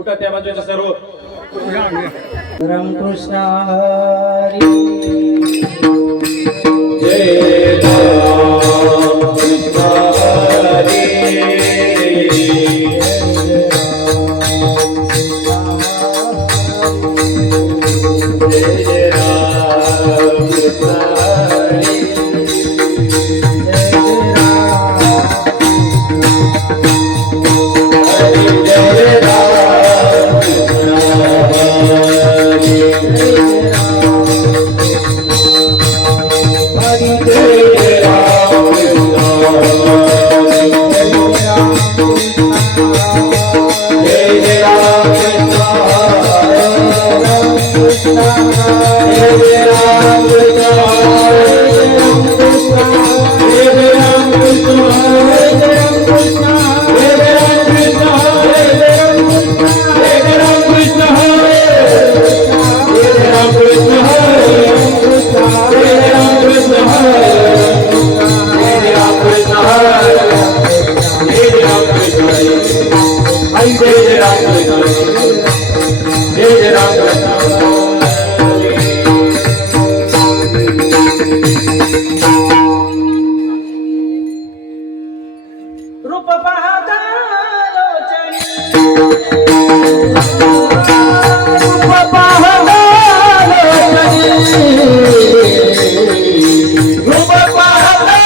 उठा त्या बाजूचे सर्व रामकृष्ण हरी जय राम कृष्ण हरी जय राम कृष्ण हरी रूप पाहता लोचनी रूप पाहता लोचनी रूप पाहता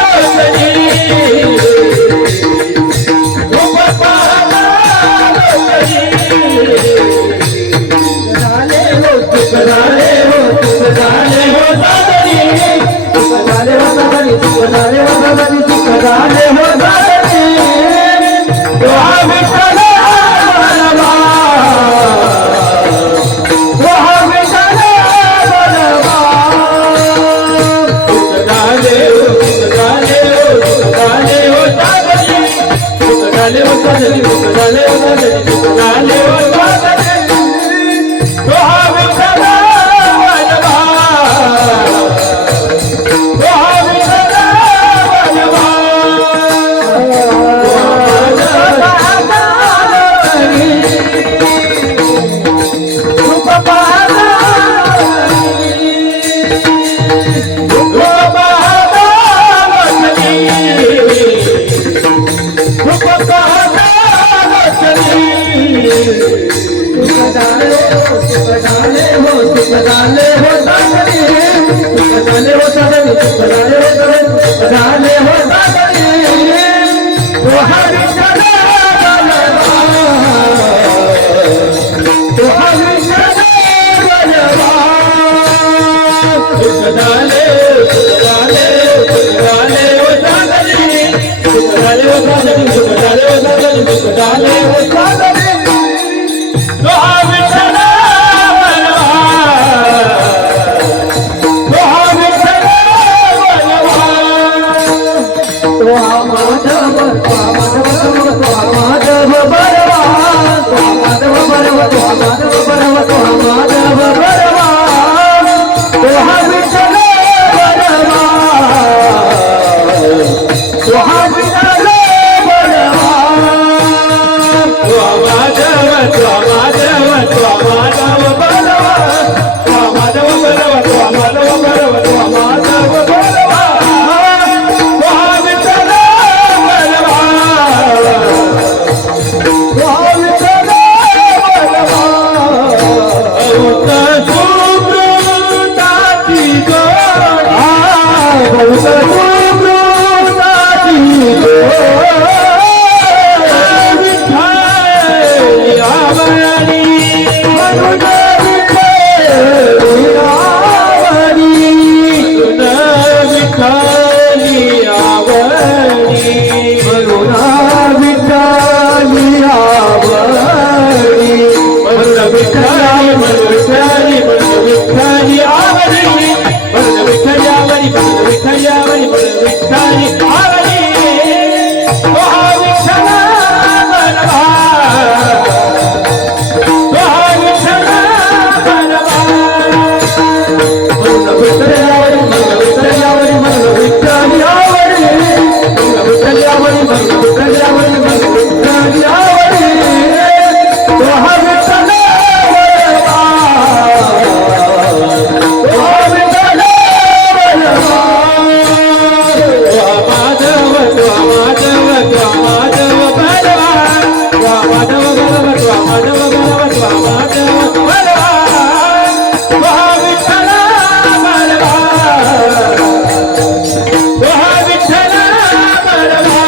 लोचनी रूप पाहता लोचनी जाने हो तुक जाने हो तुक जाने हो सादरी तुक जाने हो सादरी तुक जाने हो सादरी तुक जाने हो माधव बलवा माधव बलवा विठ्ठल बलवा विठ्ठल बलवा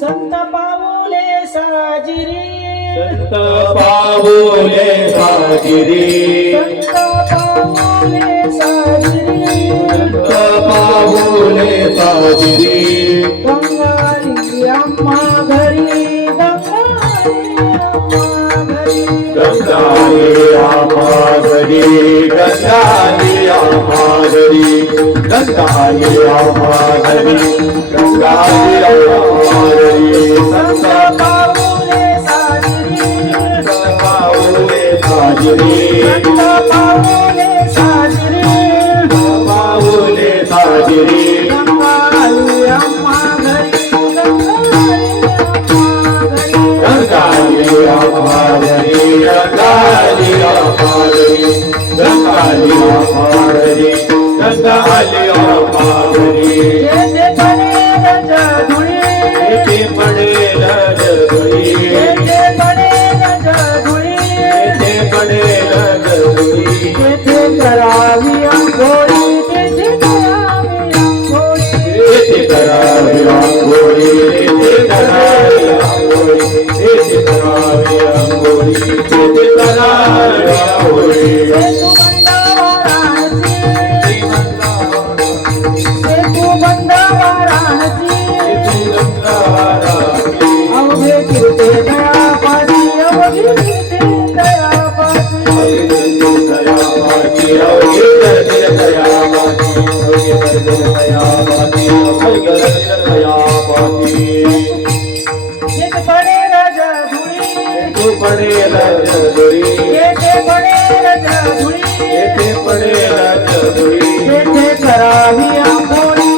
संत पाऊले साजिरी संत पाऊले साजिरी संत पाऊले साजिरी संत पाऊले साजिरी गंगाली अम्मा घरी गंगाली आम्हा घरी गंगाली आम्हा घरी गंगाली आम्हा घरी गंगाली आम्हा घरी संत पाऊले साजिरी संत पाऊले साजिरी संत पाऊले साजिरी पाऊले साजिरी गंगाली अम्मा घरी गंगाली आम्हा घरी गंगाली आम्हा घरी गंगाली आम्हा घरी गंगाली आम्हा घरी जेथे पडेल जधुळी येथे पडेल जगुळी जेथे पडेल जधुळी येथे पडेल जगुळी तेथे करावी अंघोळी तेथे करावी अंघोळी येथे करावी आंघोळी येथे करावी आंघोळी येथे करावी आंघोळी सेतू बंद वाराणसी अवघे कीर्ते दयापासी अवघे कीर्ते दयापासी एक पडेल जधुळी पडेल जगुळी येथे पडेल जधुळी येथे पडेल जगुळी तेथे करावी अंघोळी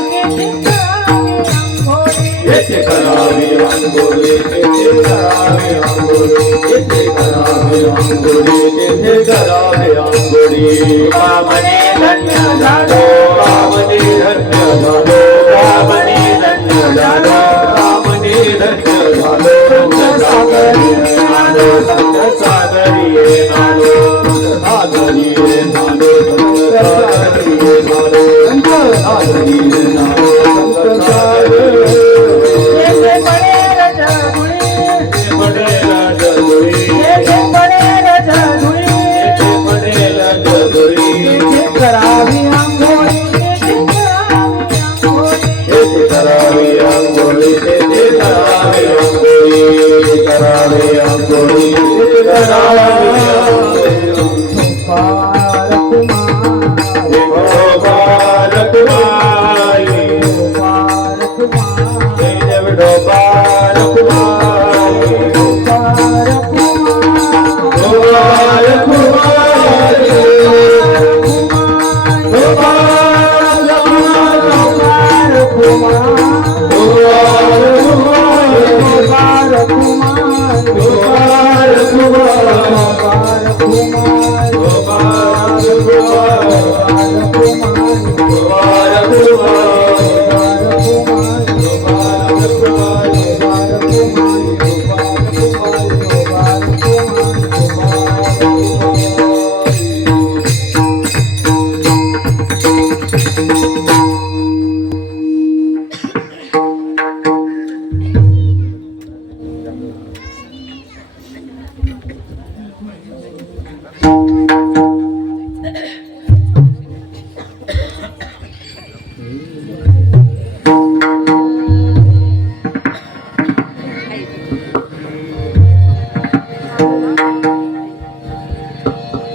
तेथे करावी अंघोळी येथे करावी आंघोळी येथे करावी आंघोळी येथे करावी आंघोळी कामने धन्य झालो रामने धन्य झालो रामने धन्य झालो रामने धन्य झालो संत सागरी आलो संत सागरी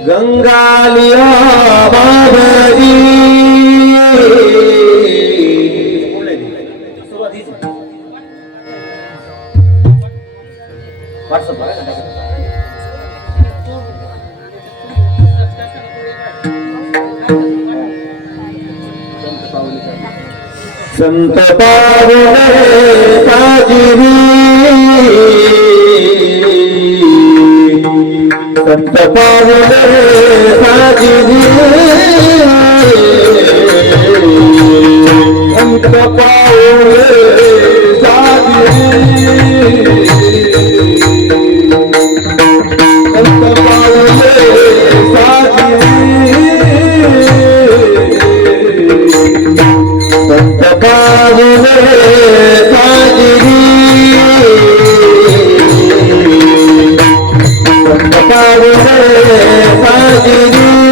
गंगालिया बाबरी संत पावले साजिरी संत पावले साजिरी संत पावले साजिरी संत पावले साजिरी संत पावले साजिरी संत पावले साजिरी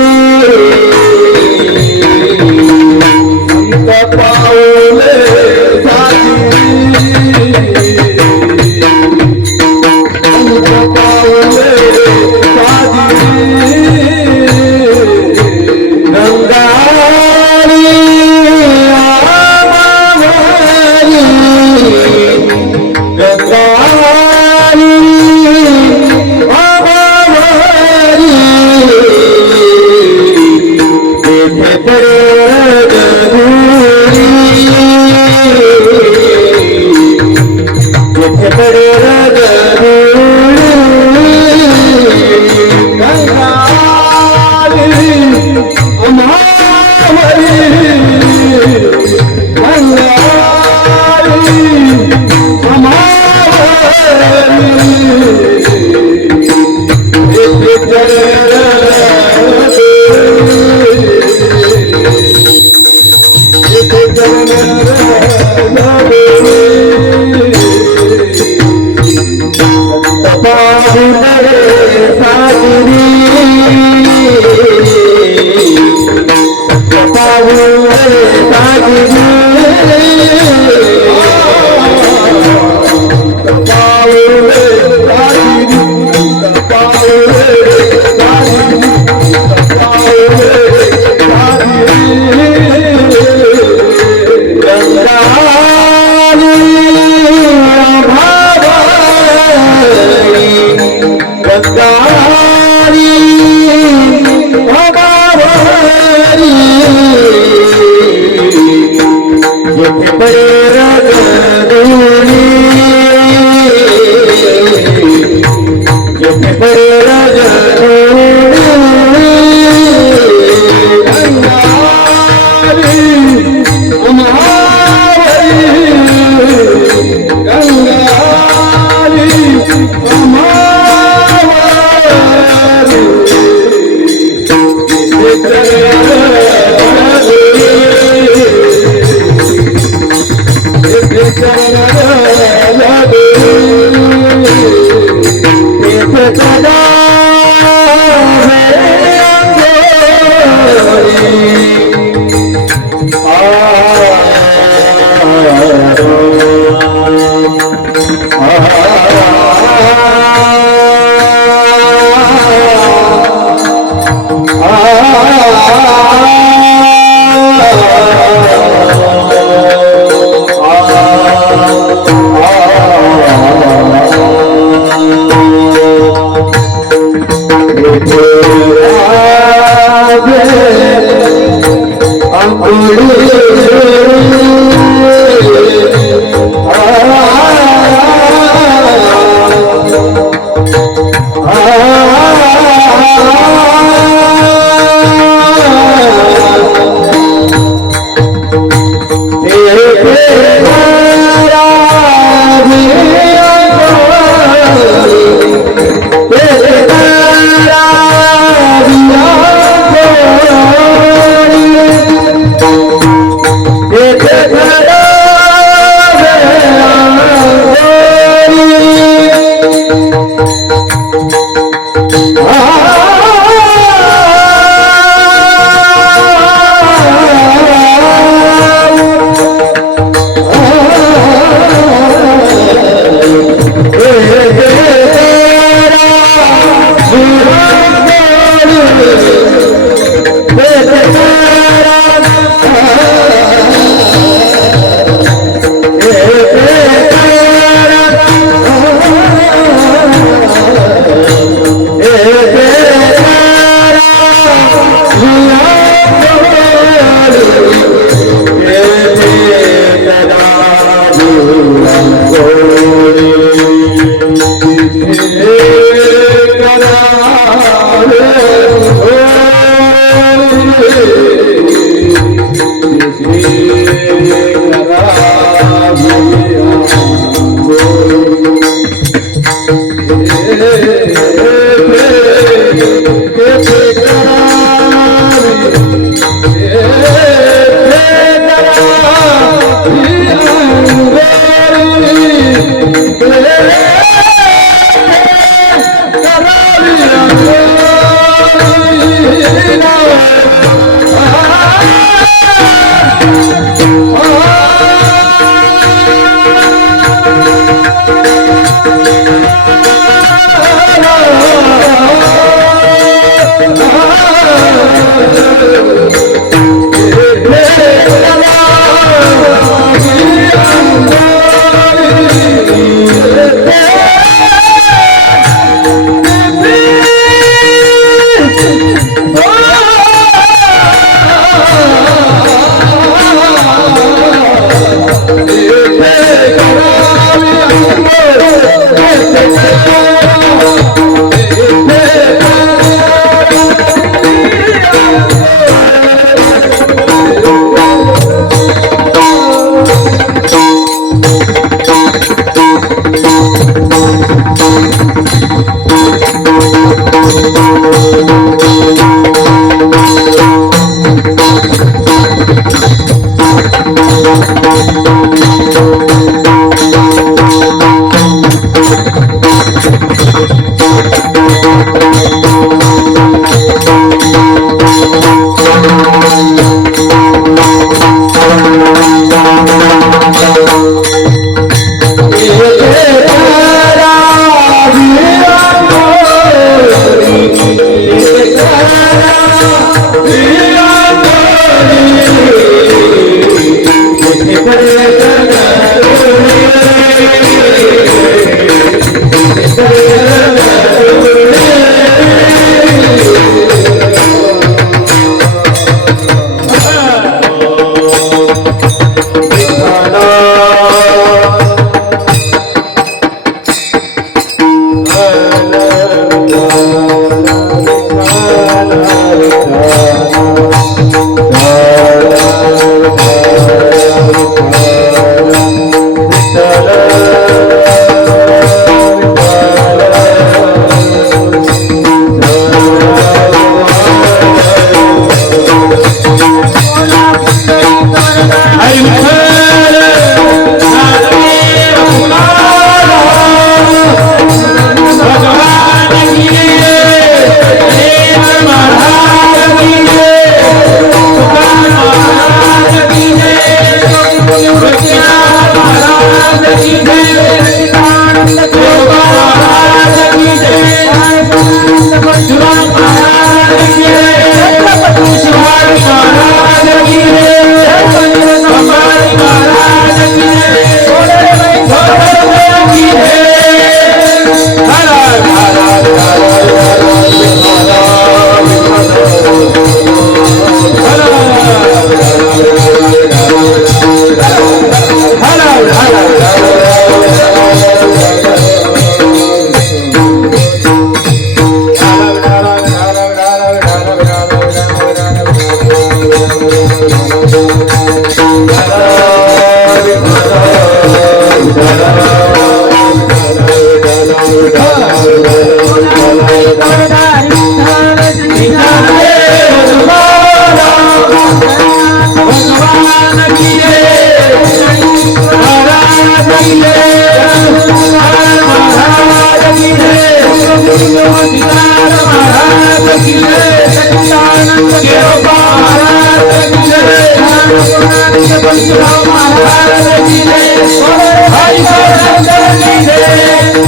संत पावले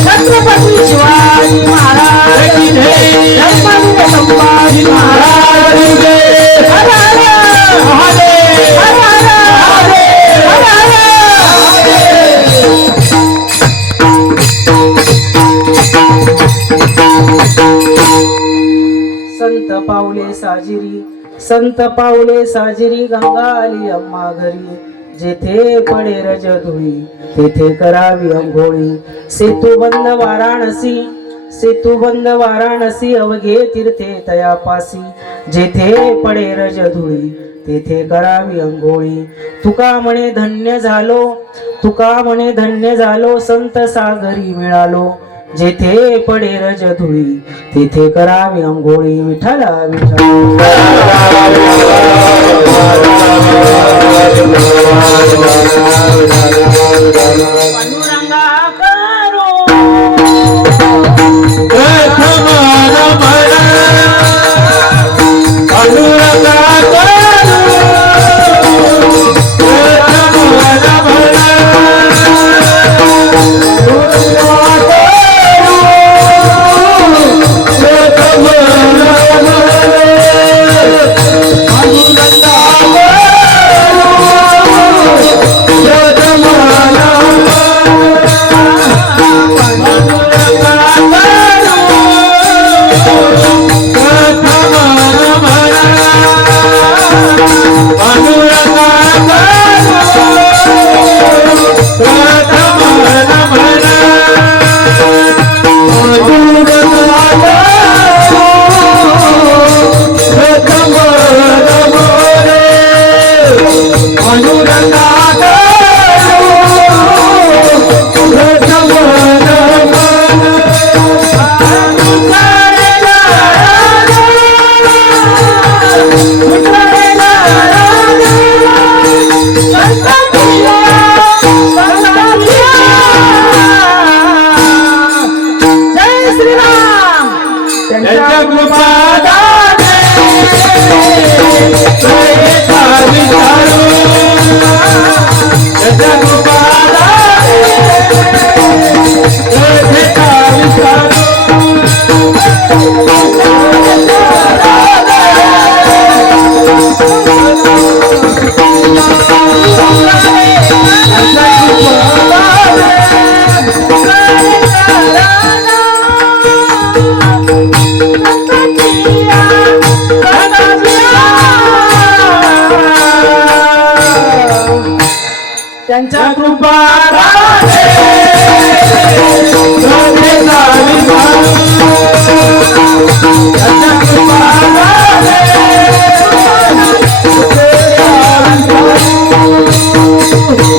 छत्रपती शिवाजी महाराज की जय. धर्मवीर संभाजी महाराज की जय. हर हर महादेव. हर हर महादेव. हर हर संत पावले साजिरी, संत पावले साजिरी, गंगा आली अम्मा घरी. जेथे पडे रज धुळी तेथे करावी अंघोळी. सेतू बंद वाराणसी, सेतू बंद वाराणसी, अवघे तीर्थे तयापासी. जेथे पडे रज धुळी तेथे करावी अंघोळी. तुका म्हणे धन्य झालो, तुका म्हणे धन्य झालो, संत सागरी मिळालो. जेथे पडे रज धुळी तेथे करावी अंघोळी. विठ्ठला विठ्ठला. पांडुरंगा करू कृपा दाने कळेचा विचारू त्याच्या कृपा दाने कळेचा विचारू त्यांच्या कृपा दाने कळेचा विचारू त्याच्या कृपा दाने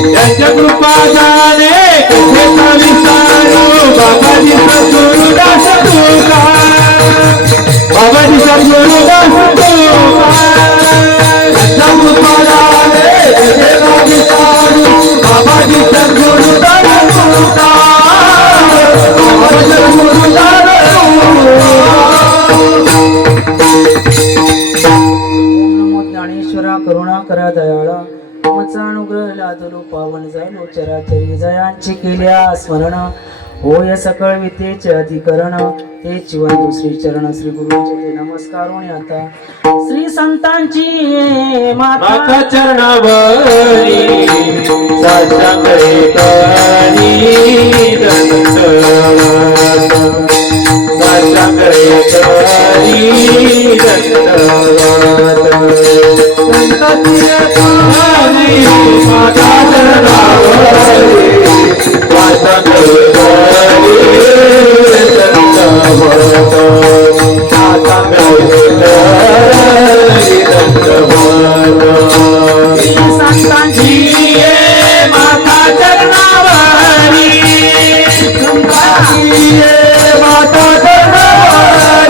त्यांच्या कृपा दाने कथेचा विचारू बाबाजी सद्गुरुदास तुका बाबाजी सद्गुरुदास तुका त्यांच्या कृपा दाने कथेचा विचारू बाबाजी सद्गुरुदास तुका बाबाजी सद्गुरुदास नमो ज्ञानेश्वरा करुणा करा दयाळा मचा अनुग्रह लादलो पावन जायलो चराचरी जयांची केल्या स्मरण होय सकळ विद्येचे अधिकरण ते जीवन श्री चरण श्री गुरुचे ते नमस्कार होणे आता श्री संतांची माता माता चरणावरी साष्टांगे करी दंड साष्टांगे करी दंडवत संतांची करी माता चरणावरी साष्टांगे करी दंडवत साष्टांगे करी संतांची माता चरणावरी माता चरणावरी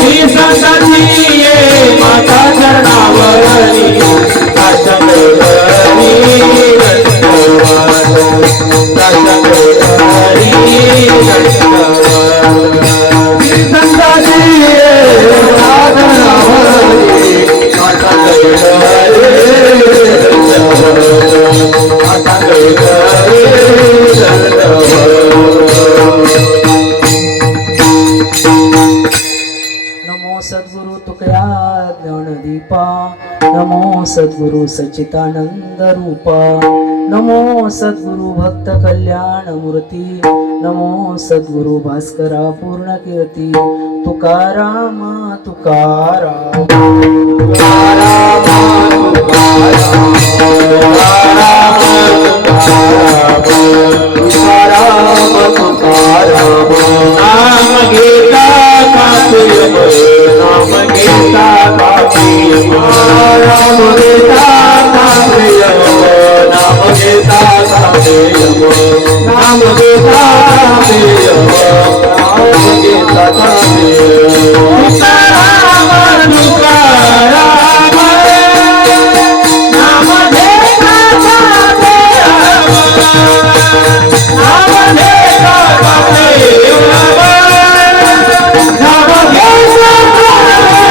श्री संतांची माता चरणावरी माता चरणावरी श्री संतांची माता चरणावरी नमो सद्गुरु तुकया ज्ञानदीपा नमो सद्गुरु सच्चिदानंद रूपा नमो सद्गुरु भक्त कल्याण मूर्ती नमो सद्गुरु भास्करा पूर्ण कीर्ती तुकाराम तुकाराम नाम घेता कापियम नाम घेता कापियम नाम घेता कापियम नाम घेता कापियम नाम घेता कापियम नाम घेता कापियम तुकाराम तुकाराम नाम घेता कापियम नाम घेता कापियम नाम घेता कापियम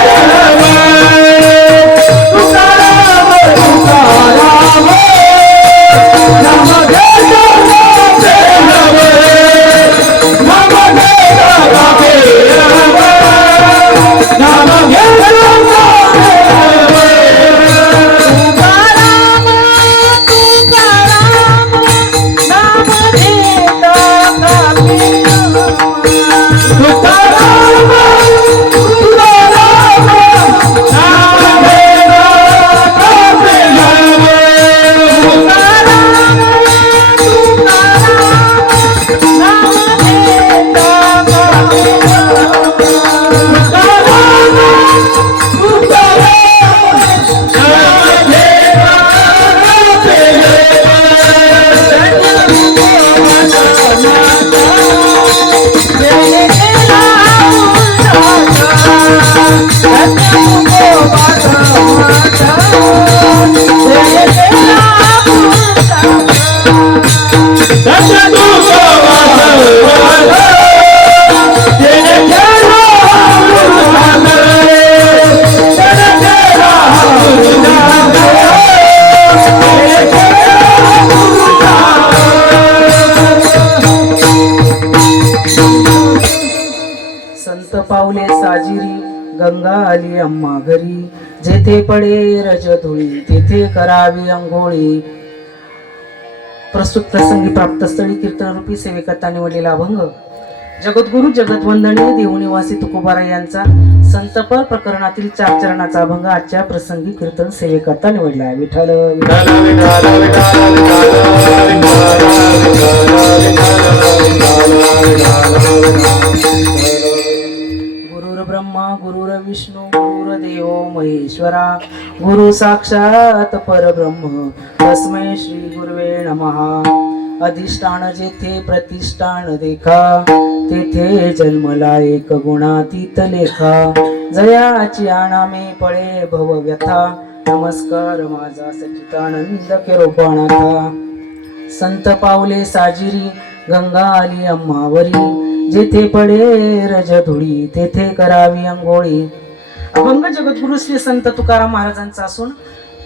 आली अम्मा घरी, जेथे पडे रजधुळी तेथे करावी अंघोळी. प्रस्तुत प्रसंगी प्राप्त स्थळी कीर्तनरूपी सेवेकरता निवडलेला अभंग जगद्गुरु जगतवंदनीय देवनिवासी तुकोबारा यांचा संतपर प्रकरणातील 4 चरणाचा अभंग आजच्या प्रसंगी कीर्तन सेवेकरता निवडला आहे. विठ्ठल गुरुर्ब्रह्मा गुरुर्विष्णू गुरुर्देव महेश्वरा, गुरु साक्षात परब्रह्म तस्मै श्री गुरुवे नमः. अधिष्ठान जेथे प्रतिष्ठान देखा, तेथे जन्मला एक गुणातीत लेखा. जयाची आणामे पळे भव व्यथा, नमस्कार माझा सच्चिदानंद केरोपानाथा. संत पावले साजिरी गंगा आली अम्मावरी, जेथे पडे रजधुळी तेथे करावी अंघोळी. अभंग जगद्गुरु श्री संत तुकाराम महाराजांचा असून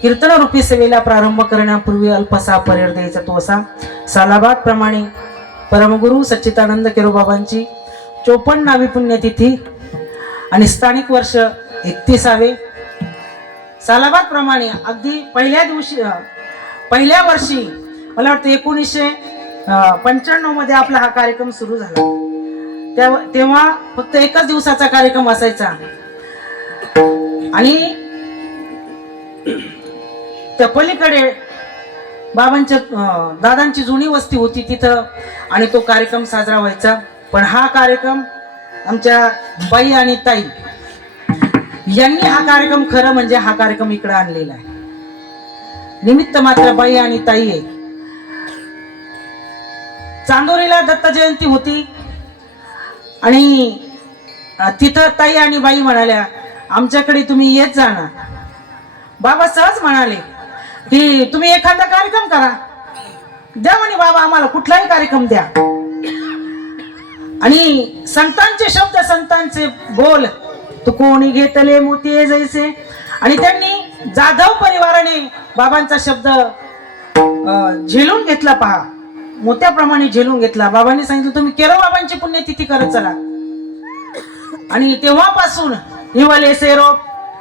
कीर्तनरूपी सेवेला प्रारंभ करण्यापूर्वी अल्पसा परिर द्यायचा तो असा. सालाबाद प्रमाणे परमगुरु सच्चिदानंद केरोबाबांची 54वी पुण्यतिथी आणि स्थानिक वर्ष 31वे. सालाबाद प्रमाणे अगदी पहिल्या वर्षी मला वाटतं 1995 मध्ये आपला हा कार्यक्रम सुरू झाला. तेव्हा फक्त 1च दिवसाचा कार्यक्रम असायचा आणि त्या पलीकडे बाबांच्या दादांची जुनी वस्ती होती तिथं आणि तो कार्यक्रम साजरा व्हायचा. पण हा कार्यक्रम आमच्या बाई आणि ताई यांनी हा कार्यक्रम खरं म्हणजे हा कार्यक्रम इकडे आणलेला आहे. निमित्त मात्र बाई आणि ताई आहे. चांदोरीला दत्त जयंती होती आणि तिथं ताई आणि बाई म्हणाल्या आमच्याकडे तुम्ही येत जाणार. बाबा सहज म्हणाले की तुम्ही एखादा कार्यक्रम करा, द्या म्हणे बाबा आम्हाला कुठलाही कार्यक्रम द्या. आणि संतांचे शब्द संतांचे बोल तू कोणी घेतले मोती जैसे. आणि त्यांनी जाधव परिवाराने बाबांचा शब्द झेलून घेतला. पहा, मोत्याप्रमाणे झेलून घेतला. बाबांनी सांगितलं तुम्ही केरोबाबांची पुण्यतिथी करत चला. आणि तेव्हापासून हिवले सेरोप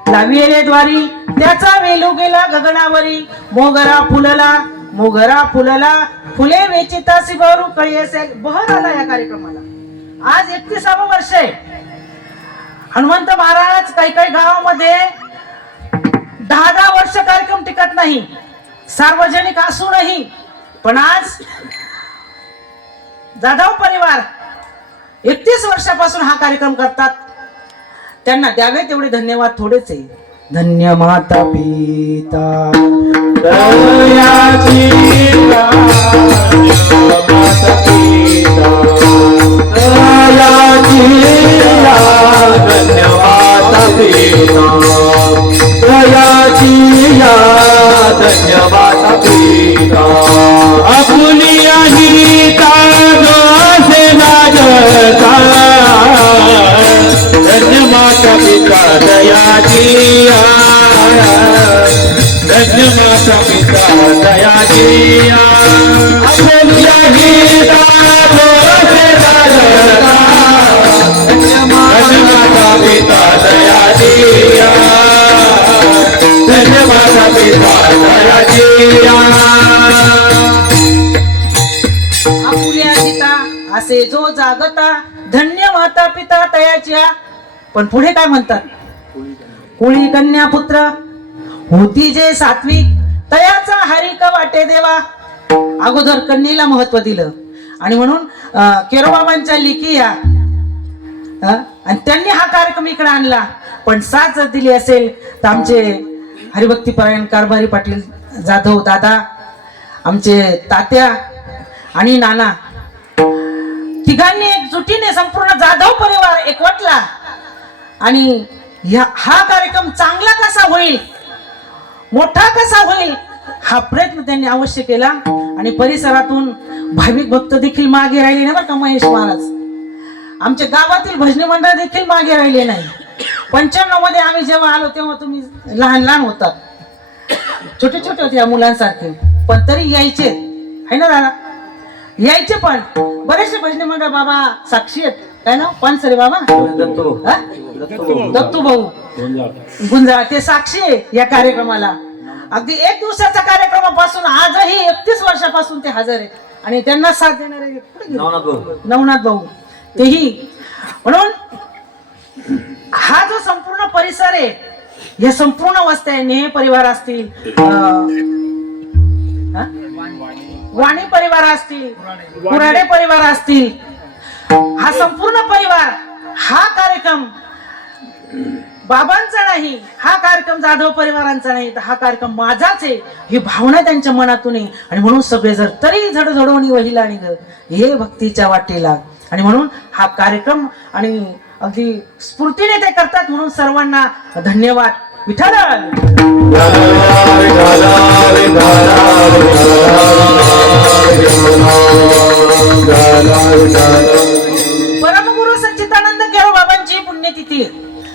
लाविले द्वारी, त्याचा वेलू गेला गगनावरी. मोगरा फुलला फुले वेचिता सिबरू कळी असेल. बहर आला या कार्यक्रमाला. आज 31वे वर्ष आहे. हनुमंत महाराज काही गावामध्ये 10 वर्ष कार्यक्रम टिकत नाही, सार्वजनिक असूनही. पण आज जाधव परिवार 31 वर्षापासून हा कार्यक्रम करतात. त्यांना द्यावे तेवढे धन्यवाद थोडेच आहे. धन्य माता पिता दयाची माता पिता, दयाची धन्य माता पिता, दयाची धन्य माता पिता. आपली अहिता जोसे नाजता, धन्य माता पिता दयाची, धन्य माता पिता दयाची. आपली अहिता जोसे नाजता, धन्य माता पिता दयाची, धन्य माता पिता दयाची. आपुल्या सीता असे जो जागता, धन्य माता पिता तयाच्या. पण पुढे काय म्हणतात, कुळी कन्या पुत्र होती जे सात्विक, तयाचा हरिक वाटे देवा. अगोदर कन्येला महत्व दिलं आणि म्हणून केरोबाबांच्या लिखी या आणि त्यांनी हा कार्यक्रम इकडे आणला. पण साथ जर दिली असेल तर आमचे हरिभक्तीपरायण कारभारी पाटील जाधव दादा, आमचे तात्या आणि नाना, तिघांनी एकजुटीने संपूर्ण जाधव परिवार एकवटला आणि हा कार्यक्रम चांगला कसा होईल, मोठा कसा होईल हा प्रयत्न त्यांनी अवश्य केला. आणि परिसरातून भाविक भक्त देखील मागे राहिले नाही बरं का महेश महाराज. आमच्या गावातील भजनी मंडळ देखील मागे राहिले नाही. 95 मध्ये आम्ही जेव्हा आलो तेव्हा तुम्ही लहान लहान होतात, छोटे छोटे होते या मुलांसारखे, पण तरी यायचे आहे ना दादा, यायचे. पण बरेचसे भजनी मंडळ बाबा साक्षी आहेत. काय ना पानसरे बाबा, दत्तू भाऊ गुंजाळ ते साक्षी आहे या कार्यक्रमाला. अगदी 1 दिवसाच्या कार्यक्रमापासून आजही 31 वर्षापासून ते हजर आहेत आणि त्यांना साथ देणारे नवनाथ भाऊ तेही. म्हणून हा जो संपूर्ण परिसर आहे, या संपूर्ण वस्त्या नेह परिवार असतील, वाणी परिवार असतील, कुराडे परिवार असतील, हा संपूर्ण परिवार, हा कार्यक्रम बाबांचा नाही, हा कार्यक्रम जाधव परिवारांचा नाही, तर हा कार्यक्रम माझाच आहे ही भावना त्यांच्या मनातून आहे. आणि म्हणून सगळे जर तरी झडझडवणी वहिला आणि हे भक्तीच्या वाटेला, आणि म्हणून हा कार्यक्रम आणि अगदी स्फूर्तीने ते करतात. म्हणून सर्वांना धन्यवाद. विठ्ठल परमगुरु सच्चिदानंद केरो बाबांची पुण्यतिथी.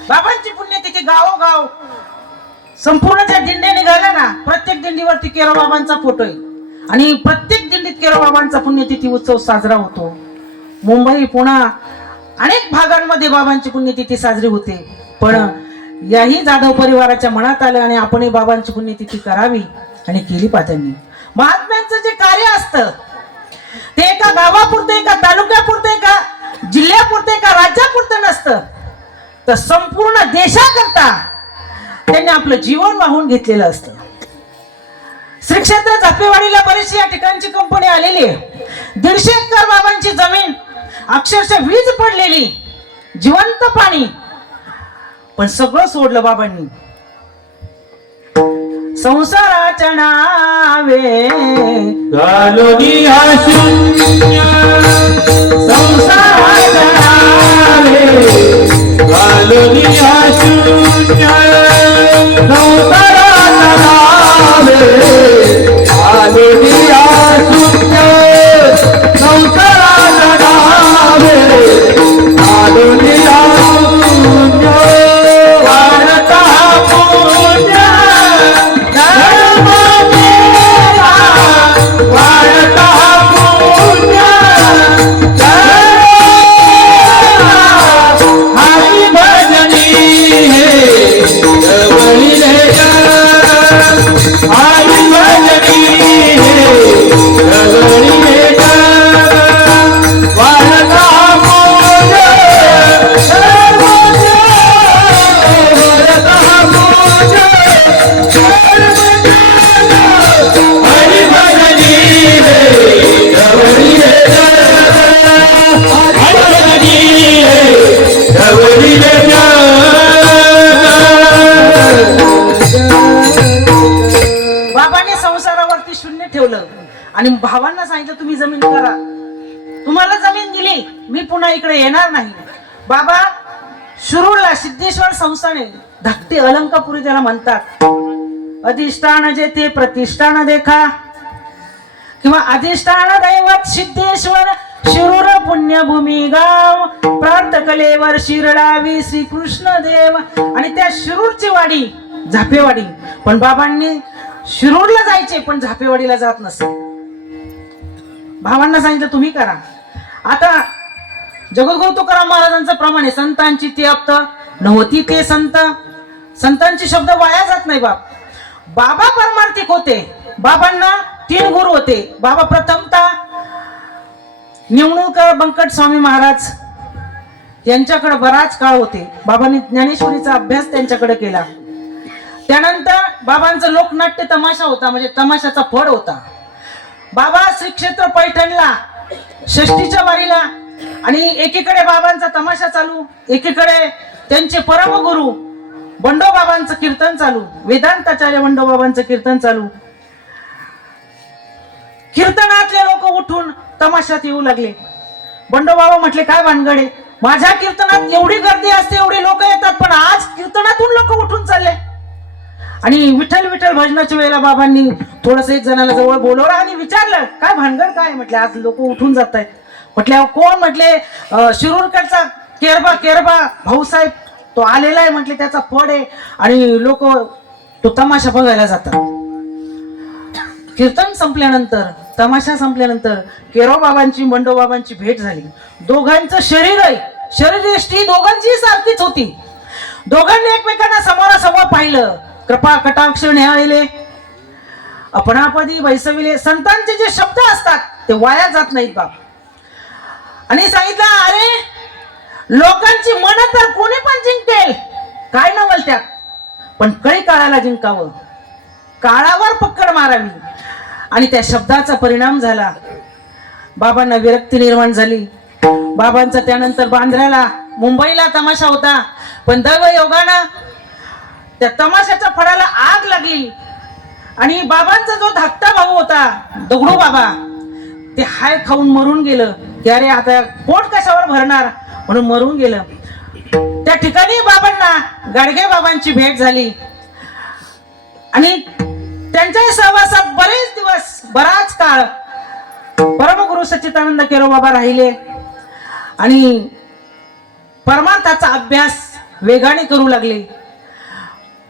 बाबांची पुण्यतिथी गावोगाव संपूर्ण ज्या दिंड्या निघाल्या ना, प्रत्येक दिंडीवरती केरो बाबांचा फोटो आहे आणि प्रत्येक दिंडीत केरो बाबांचा पुण्यतिथी उत्सव साजरा होतो. मुंबई, पुणे अनेक भागांमध्ये बाबांची पुण्यतिथी साजरी होते. पण याही जाधव परिवाराच्या मनात आलं आणि आपणही बाबांची पुण्यतिथी करावी आणि केली पाहिजे. महात्म्यांचं जे कार्य असतं ते एका गावापुरतं, एका तालुक्यापुरतं, एका जिल्ह्यापुरतं, एका राज्यापुरतं नसतं, तर संपूर्ण देशाकरता त्यांनी आपलं जीवन वाहून घेतलेलं असतं. श्री क्षेत्र झापेवाडीला बरीचशी या ठिकाणची कंपनी आलेली आहे. 150 एकर बाबांची जमीन, अक्षरशः वीज पडलेली, जिवंत पाणी, पण सगळं सोडलं बाबांनी. संसाराच्या नावे घालोनी हा शून्य, संसाराच्या नावे घालोनी हा शून्य, संसाराच्या नावे घालोनी हा शून्य, संसाराच्या नावे घालोनी हा शून्य. वाढता पुण्य धर्म मेरा, वाढता पुण्य धर्म, हरी भजनी हे जवळीले हरी भजनी हे जवळीले वाढता पुण्य धर्म, बाबांनी संसारावरती शून्य ठेवलं आणि भावांना सांगितलं तुम्ही जमीन करा. तुम्हाला जमीन दिली, मी पुन्हा इकडे येणार नाही. बाबा शिरूरला सिद्धेश्वर संस्थाने, धाकटी अलंकापुरी त्याला म्हणतात, अधिष्ठान जे ते प्रतिष्ठान देखा, किंवा अधिष्ठान दैवत सिद्धेश्वर शिरूर पुण्यभूमी गाव, प्रार्थ कलेवर शिरडावी श्री कृष्ण देव. आणि त्या शिरूरची वाडी झापेवाडी, पण बाबांनी शिरूरला जायचे पण झापेवाडीला जात नसे. भावांना सांगितलं तुम्ही करा. आता जगद्गुरु तुकाराम महाराजांचं प्रमाणे संतांची ती अप्त नव्हती ते संत, संतांचे शब्द वाया जात नाही. बाबा परमार्थिक होते. बाबांना 3 गुरु होते. बाबा प्रथमतः निवणूकर बंकट स्वामी महाराज यांच्याकडे बराच काळ होते. बाबांनी ज्ञानेश्वरीचा अभ्यास त्यांच्याकडे केला. त्यानंतर बाबांचा लोकनाट्य तमाशा होता, म्हणजे तमाशाचा फड होता. बाबा श्री क्षेत्र पैठणला षष्टीच्या वारीला, आणि एकीकडे बाबांचा तमाशा चालू, एकीकडे त्यांचे परमगुरु बंडो बाबांचं कीर्तन चालू, वेदांताचार्य बंडो बाबांचं कीर्तन चालू. कीर्तनातले लोक उठून तमाशात येऊ लागले. बंडो बाबा म्हटले काय भानगड आहे, माझ्या कीर्तनात एवढी गर्दी असते, एवढी लोक येतात, पण आज कीर्तनातून लोक उठून चालले. आणि विठ्ठल विठ्ठल भजनाच्या वेळेला बाबांनी थोडस एक जणाला जवळ बोलवलं आणि विचारलं काय भानगड काय. म्हटले आज लोक उठून जात आहेत. म्हटले कोण. म्हटले शिरूरकडचा केरबा भाऊसाहेब तो आलेला आहे. म्हटले त्याचा फड आहे आणि लोक तो तमाशा बघायला जातात. कीर्तन संपल्यानंतर, तमाशा संपल्यानंतर केरो बाबांची बंडो बाबांची भेट झाली. दोघांचं शरीर आहे, शरीरयष्टी दोघांची सारखीच होती. दोघांनी एकमेकांना समोरासमोर पाहिलं. कृपा कटाक्ष न्यायले आपणापदी बैसविले. संतांचे जे शब्द असतात ते वाया जात नाहीत बाप. आणि सांगितलं, अरे लोकांची मन तर कोणी पण जिंकेल, काय न बोलत्यात, पण कळी काळाला जिंकावं, काळावर पक्कड मारावी. आणि त्या शब्दाचा परिणाम झाला. बाबांना विरक्ती निर्माण झाली. बाबांचा त्यानंतर बांद्र्याला मुंबईला तमाशा होता, पण दैवयोगानं त्या तमाशाच्या फळाला आग लागली. आणि बाबांचा जो धाकटा भाऊ होता दगडू बाबा, ते हाय खाऊन मरून गेलं. की अरे आता पोट कशावर भरणार म्हणून मरून गेलं. त्या ठिकाणी बाबांना गाडगे बाबांची भेट झाली. आणि त्यांच्या सहवासात बरेच दिवस, बराच काळ परमगुरु सच्चिदानंद केरो बाबा राहिले. आणि परमार्थाचा अभ्यास वेगाने करू लागले.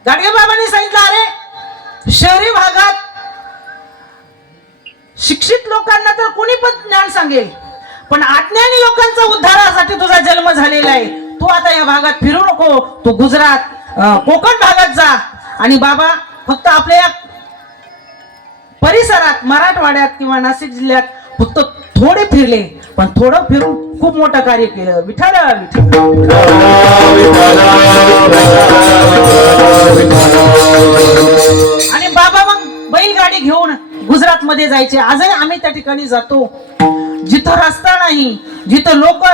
गाडगे बाबांनी सांगितलं, अरे शहरी भागात शिक्षित लोकांना तर कोणी पण ज्ञान सांगेल, पण अज्ञानी लोकांचा उद्धारासाठी तुझा जन्म झालेला आहे. तू आता या भागात फिरू नको, तू गुजरात, कोकण भागात जा. आणि बाबा फक्त आपल्या परिसरात, मराठवाड्यात किंवा नाशिक जिल्ह्यात फक्त थोडे फिरले, पण थोडं फिरून खूप मोठं कार्य केलं. विठ्ठल विठ्ठल. आणि बाबा मग बैलगाडी घेऊन गुजरात मध्ये जायचे. आजही आम्ही त्या ठिकाणी जातो, जिथं रस्ता नाही, जिथं लोक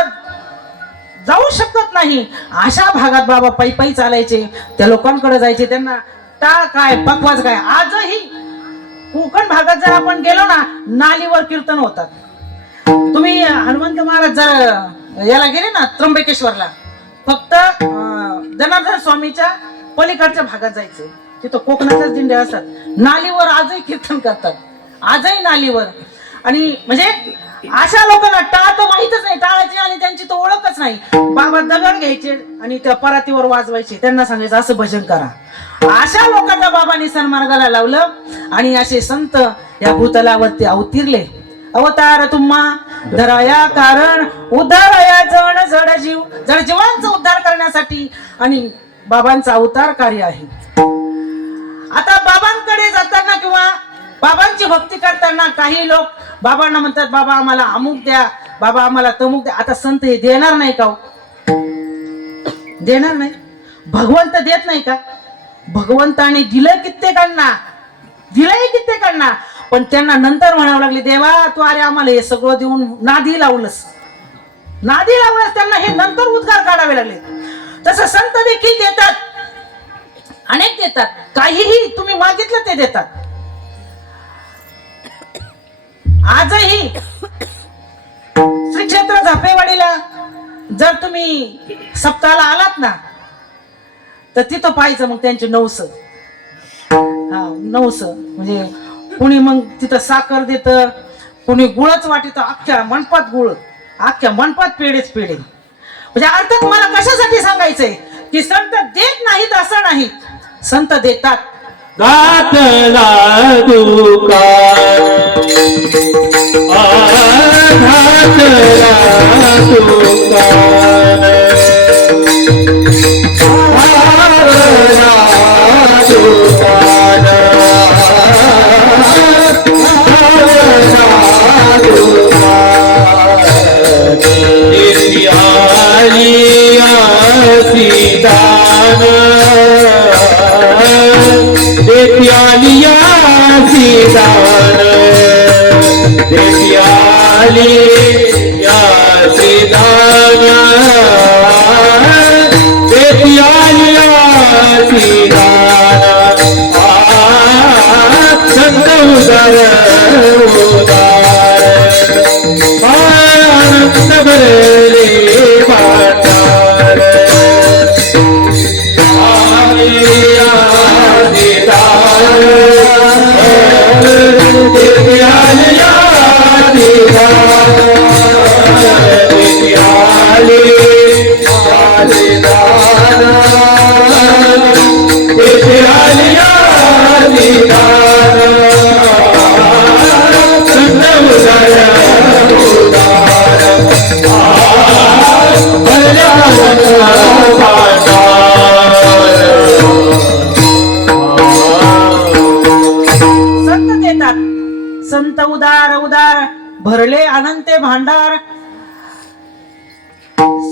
जाऊ शकत नाही, अशा भागात बाबा पायी पायी चालायचे. त्या लोकांकडे जायचे, त्यांना टाळ काय, पकवाज काय. आजही कोकण भागात जर आपण गेलो ना, नालीवर कीर्तन होतात. तुम्ही हनुमंत महाराज जर याला गेले ना त्र्यंबकेश्वरला, फक्त जनार्दन स्वामीच्या पलीकडच्या भागात जायचं, तिथं कोकणाच्याच दिंड्या असतात. नालीवर आजही कीर्तन करतात, आजही नालीवर. आणि म्हणजे अशा लोकांना टाळ तर माहितच नाही, टाळाची आणि त्यांची तर ओळखच नाही. बाबा दगड घ्यायचे आणि त्या परातीवर वाजवायचे, त्यांना सांगायचं असं भजन करा. अशा लोकांना बाबांनी सन्मार्गाला लावलं. आणि असे संत या भूतलावरती अवतीरले. अवतार तुम्हा धराया कारण उद्धाराया जण जड जीव, जड जीवांचा उद्धार करण्यासाठी आणि बाबांचा अवतार कार्य आहे. आता बाबांकडे जाताना किंवा बाबांची भक्ती करताना काही लोक बाबांना म्हणतात, बाबा आम्हाला अमुक द्या, बाबा आम्हाला तमुक द्या. आता संत हे देणार नाही का? देणार नाही. भगवंत देत नाही का? भगवंताने दिलं कित्येकांना, दिलंय कित्येकांना, पण त्यांना नंतर म्हणावं लागले, देवा तू अरे आम्हाला हे सगळं देऊन नादी लावलंस, नादी लावलंस. त्यांना हे नंतर उद्गार काढावे लागले. तसं संत देखील देतात, अनेक देतात, काहीही तुम्ही मागितलं ते देतात. आजही श्री क्षेत्र झापेवाडीला जर तुम्ही सप्ताहाला आलात ना, तर तिथं पाहायचं मग त्यांचे नवस. नवस म्हणजे कुणी मग तिथं साखर देत, कुणी गुळच वाटीत, अख्ख्या मंडपात गुळ, अख्ख्या मंडपात पेढेच पेढे. म्हणजे अर्थात मला कशासाठी सांगायचंय की संत देत नाहीत असं नाही, संत देतात. दातला दुकान धातला दुकान देत्यालिया सीदान देत्यालिया सीदान देत्यालिया सीदान संत उदर उदार आनंद भरले पाटार भरले अनंते भांडार.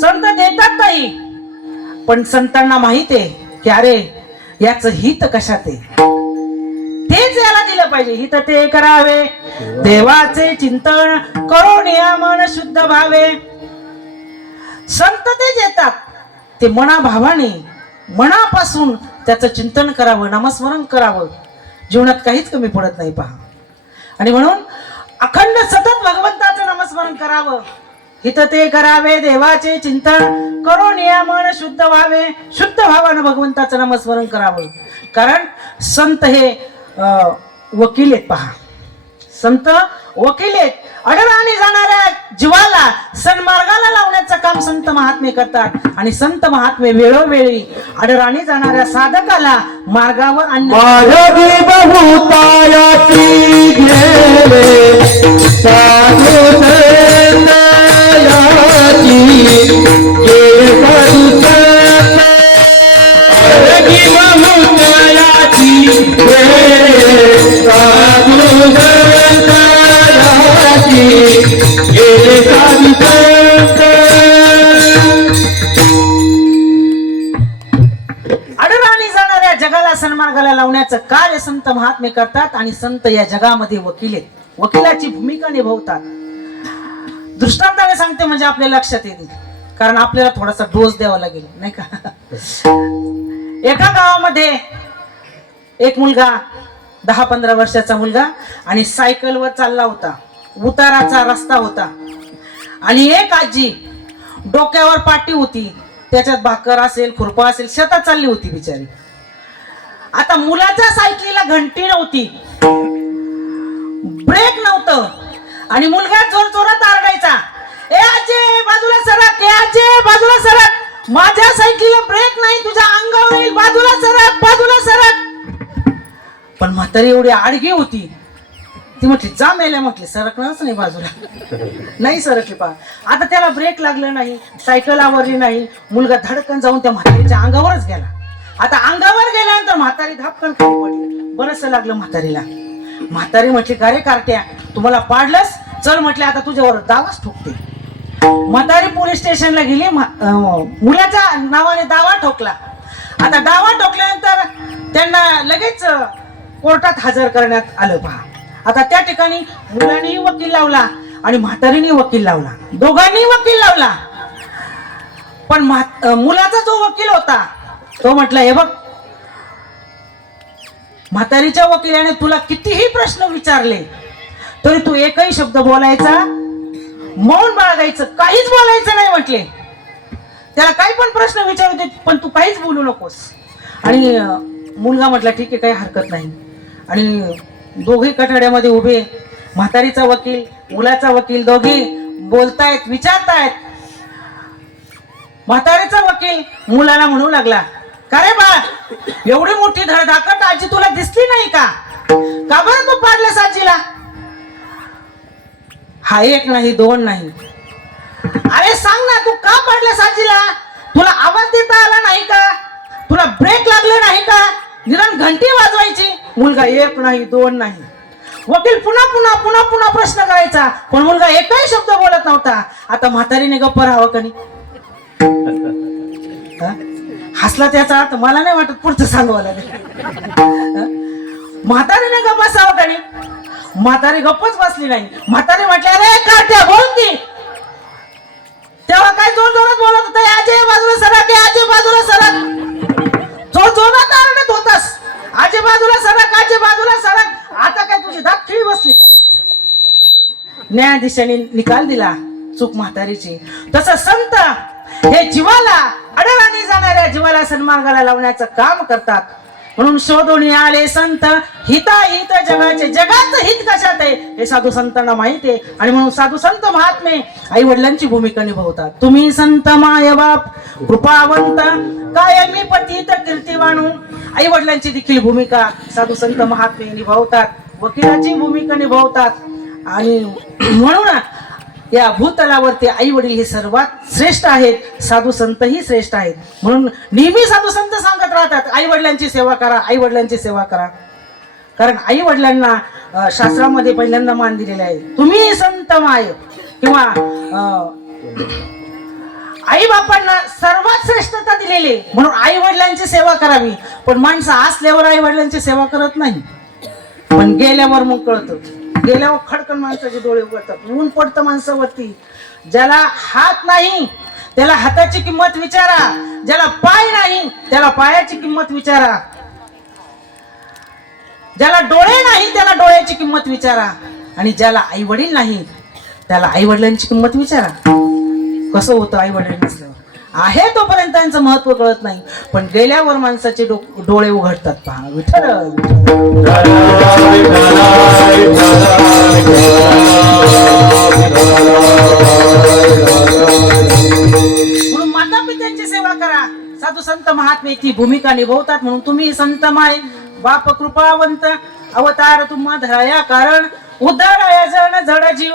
संत देतात काही, पण संतांना माहित आहे की अरे याच हित कशात आहे, तेच याला दिलं पाहिजे. हित ते करावे देवाचे चिंतन, करो नियमन शुद्ध भावे. संत ते देतात, ते मनाभावाने मनापासून त्याचं चिंतन करावं, नामस्मरण करावं. जीवनात काहीच कमी पडत नाही पहा. आणि म्हणून अखंड सतत भगवंताचं नामस्मरण करावं. हित ते करावे देवाचे चिंतन, करो नियमन शुद्ध व्हावे. शुद्ध भावानं भगवंताचं नामस्मरण करावं. कारण संत हे वकील आहेत पहा. संत वकील आहेत. अडराणी जाणाऱ्या जीवाला सन्मार्गाला लावण्याचं काम संत महात्मे करतात. आणि संत महात्मे वेळोवेळी अडराणी जाणाऱ्या साधकाला मार्गावर माधवी बहुतायाची घेरे साधू संतायाची घेरे साधू संत. माधवी बहुतायाची घेरे साधू संतायाची घेरे साधू संत. अडराणी जाणाऱ्या जगाला सन्मार्गाला लावण्याचं कार्य संत महात्मे करतात. आणि संत या जगामध्ये वकील आहेत, वकिलाची भूमिका निभावतात. दृष्टांताने सांगते म्हणजे आपल्या लक्षात येते, कारण आपल्याला थोडासा डोस द्यावा लागेल नाही का. एका गावामध्ये एक मुलगा 10-15 वर्षाचा मुलगा आणि सायकलवर चालला होता. उताराचा रस्ता होता आणि एक आजी डोक्यावर पाटी होती, त्याच्यात भाकर असेल खुरपा असेल, शेतात चालली होती बिचारी. आता मुलाच्या सायकलीला घंटी नव्हती, ब्रेक नव्हतं आणि मुलगा जोर जोरात आरडायचा, ए आजे बाजूला सरक, ए आजे बाजूला सरक, माझ्या सायकलीला ब्रेक नाही, तुझ्या अंगावर येईल, बाजूला सरक, बाजूला सरक. पण म्हातारी एवढी आडगी होती, ती म्हटली जा मेल्या, म्हटली सरकणारच नाही बाजूला. नाही सरकली पहा. आता त्याला ब्रेक लागलं नाही, सायकल आवरली नाही, मुलगा धडकन जाऊन त्या म्हातारीच्या अंगावरच गेला. आता अंगावर गेल्यानंतर म्हातारी धापकन खाली पडली. बरंच लागलं म्हातारीला. म्हातारी म्हटली का रे कार्ट्या, तुम्हाला पाडलंस, चल म्हटले आता तुझ्यावर दावाच ठोकते. म्हातारी पोलीस स्टेशनला गेली, मुलाच्या नावाने दावा ठोकला. आता दावा ठोकल्यानंतर त्यांना लगेच कोर्टात हजर करण्यात आलं पहा. आता त्या ठिकाणी मुलांनी वकील लावला आणि म्हातारीने वकील लावला, दोघांनी वकील लावला. पण मुलाचा जो वकील होता तो म्हटला, हे बघ म्हातारीच्या वकिलाने तुला कितीही प्रश्न विचारले तरी तू एकही शब्द बोलायचा, मौन बाळगायचं, काहीच बोलायचं नाही म्हटले. त्याला काही पण प्रश्न विचारू दे पण तू काहीच बोलू नकोस. आणि मुलगा म्हटला ठीक आहे काही हरकत नाही. आणि दोघे कठाड्यामध्ये उभे, म्हातारीचा वकील मुलाचा वकील दोघे बोलतायत, विचारतायत. म्हातारीचा वकील मुलाला म्हणू लागला, का रे बा एवढी मोठी धडधाकट आजी तुला दिसली नाही का, का बरं तू पाडलंस आजीला. हा एक नाही दोन नाही, अरे सांग ना तू का पाडलंस आजीला, तुला आवाज देता आला नाही का, तुला ब्रेक लागले नाही का, निदान घंटी वाजवायची. मुलगा एक नाही दोन नाही. वकील पुन्हा पुन्हा पुन्हा पुन्हा प्रश्न करायचा पण मुलगा एकही शब्द बोलत नव्हता. आता म्हातारीने गप्प राहावं का नाही. हसला त्याचा अर्थ मला नाही वाटत पुढचं सांगावं लागेल. म्हातारीने गप्प बसावं का नाही. म्हातारी गप्पच बसली नाही. म्हातारी म्हटली अरे काट्या बोल की. तेव्हा काय जोर जोरात बोलत होता, आजी बाजूला सरक, आजी बाजूला सरक, जोर जोरात आरडत होतास, आजी बाजूला सरक, आजी बाजूला सरक. आता काय तुझी दात खिळी बसली का. न्यायाधीशाने निकाल दिला, चूक म्हातारीची. तसं संत हे जीवाला अडराणी जाणाऱ्या जीवाला सन्मार्गाला लावण्याचं काम करतात. म्हणून शोधून आले संत हिताहित जगाचे, जगाचं हित कशात आहे हे साधू संतांना माहिती आहे. आणि म्हणून साधू संत महात्मे आई वडिलांची भूमिका निभावतात. तुम्ही संत माय बाप कृपावंत कायमी पतित कीर्तिवाणू. आई वडिलांची देखील भूमिका साधू संत महात्मे निभावतात, वकिलाची भूमिका निभावतात. आणि म्हणून या भूतलावरती आई वडील हे सर्वात श्रेष्ठ आहेत, साधू संत ही श्रेष्ठ आहेत. म्हणून नेहमी साधू संत सांगत राहतात आई वडिलांची सेवा करा, आई वडिलांची सेवा करा. कारण आई वडिलांना शास्त्रामध्ये पहिल्यांदा मान दिलेला आहे. तुम्ही संत माय किंवा आई बापांना सर्वात श्रेष्ठता दिलेली, म्हणून आई वडिलांची सेवा करावी. पण माणसं असल्यावर आई वडिलांची सेवा करत नाही, पण गेल्यावर मग कळतं. गेल्यावर खडकन माणसाचे डोळे उघडतात. ऊन पडतं माणसावरती. ज्याला हात नाही त्याला हाताची किंमत विचारा, ज्याला पाय नाही त्याला पायाची किंमत विचारा, ज्याला डोळे नाही त्याला डोळ्याची किंमत विचारा, आणि ज्याला आई वडील नाही त्याला आई वडिलांची किंमत विचारा. कसं होतं आई वडील नसल्यावर? आहे तोपर्यंत त्यांचं महत्व कळत नाही, पण गेल्यावर माणसाचे डोळे उघडतात. पहा विठ्ठल. म्हणून माता पित्यांची सेवा करा. साधू संत महात्मे ती भूमिका निभवतात. म्हणून तुम्ही संत माय बाप कृपावंत अवतार तुम्हा धराया कारण उद्धाराया जण जड जीव.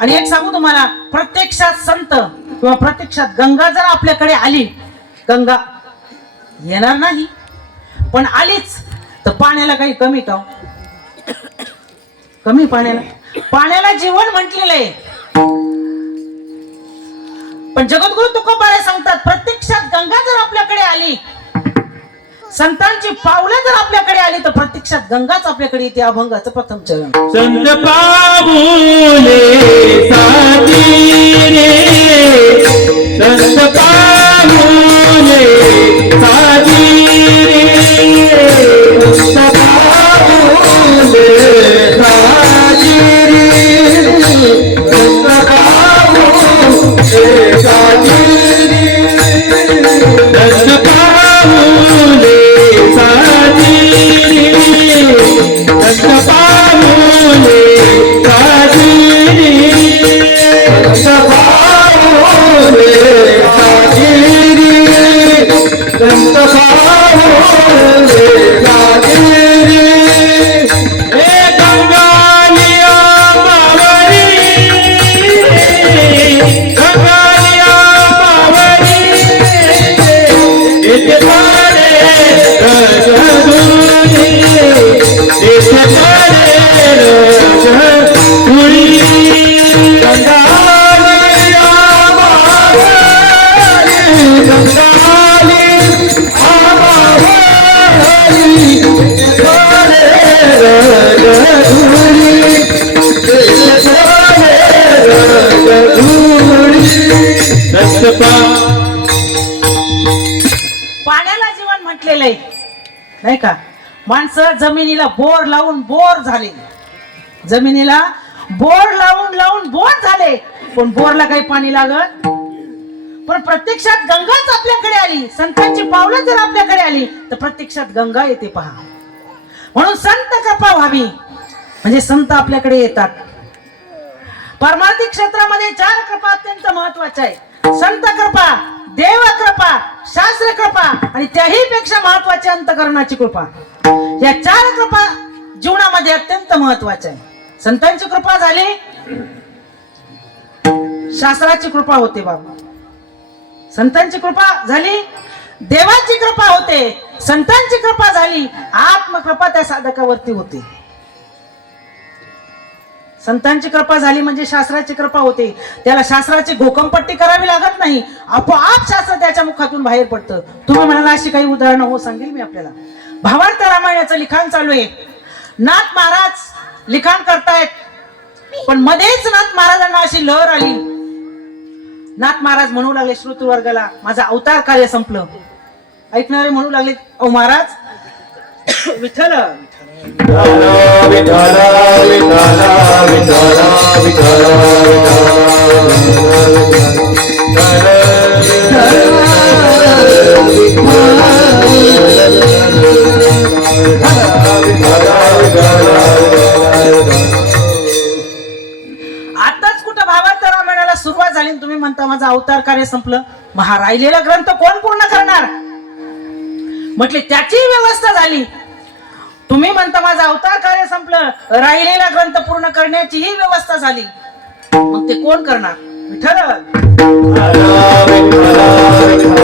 आणि एक सांगू तुम्हाला, प्रत्यक्षात संत किंवा प्रत्यक्षात गंगा जर आपल्याकडे आली, गंगा येणार नाही पण आलीच तर पाण्याला काही कमी का? कमी पाण्याला जीवन म्हटलेलं आहे. पण जगद्गुरु तुकोबाराय सांगतात, प्रत्यक्षात गंगा जर आपल्याकडे आली, संतांची पावलं जर आपल्याकडे आली, तर प्रत्यक्षात गंगाच आपल्याकडे येते. अभंगाचं प्रथम चरण. संत पाऊले साजी रे, संत पाऊले साजी रे, संत पाऊले साजी रे, संत पाऊले साजी रे, संत पाऊले साजी रे, संत पाऊले साजी रे, संत पाऊले साजी रे, संत पाऊले साजी रे. हे गंगालिया मावळी, गंगालिया मावळी, येथे पारे रजधुळी, येथे पारे रजधुळी. गंगालिया मावळी, गंगालिया मावळी, येथे पारे रजधुळी, येथे पारे रजधुळी. दत्तपा पाण्याला जीवन म्हटलेलं आहे, नाही का? माणसं जमिनीला बोर लावून बोर झाले, जमिनीला बोर लावून बोर झाले, पण बोरला काही पाणी लागत. पण प्रत्यक्षात गंगाच आपल्याकडे आली, संतांची पावलं जर आपल्याकडे आली तर प्रत्यक्षात गंगा येते. पहा, म्हणून संत कृपा व्हावी, म्हणजे संत आपल्याकडे येतात. परमार्थिक क्षेत्रामध्ये 4 कृपा अत्यंत महत्वाच्या आहे. संत कृपा, देव कृपा, शास्त्र कृपा, आणि त्याही पेक्षा महत्वाची अंतकरणाची कृपा. या 4 कृपा जीवनामध्ये अत्यंत महत्वाच्या आहे. संतांची कृपा झाली, शास्त्राची कृपा होते बाबा. संतांची कृपा झाली, देवाची कृपा होते. संतांची कृपा झाली, आत्मकृपा त्या साधकावरती होते. संतांची कृपा झाली म्हणजे शास्त्राची कृपा होते. त्याला शास्त्राची घोकंपट्टी करावी लागत नाही, आपोआप शास्त्र त्याच्या मुखातून बाहेर पडतं. तुम्ही म्हणाला अशी काही उदाहरणं हो, सांगेल मी आपल्याला. भावार्थ रामायणाचं लिखाण चालू आहे. नाथ महाराज लिखाण करतायत, पण मध्येच नाथ महाराजांना अशी लहर आली. नाथ महाराज म्हणू लागले श्रोतृ वर्गाला, माझं अवतार कार्य संपलं. ऐकणारे म्हणू लागले, ओ महाराज विठ्ठल विठ्ठल विठ्ठल विठ्ठल विठ्ठल विठ्ठल आताच कुठं भावार्थ रामायणाला सुरुवात झाली, तुम्ही म्हणता माझं अवतार कार्य संपलं. मग हा राहिलेला ग्रंथ कोण पूर्ण करणार? म्हटले त्याची व्यवस्था झाली. तुम्ही म्हणता माझं अवतार कार्य संपलं, राहिलेला ग्रंथ पूर्ण करण्याची ही व्यवस्था झाली. मग ते कोण करणार? विठ्ठल. विठ्ठल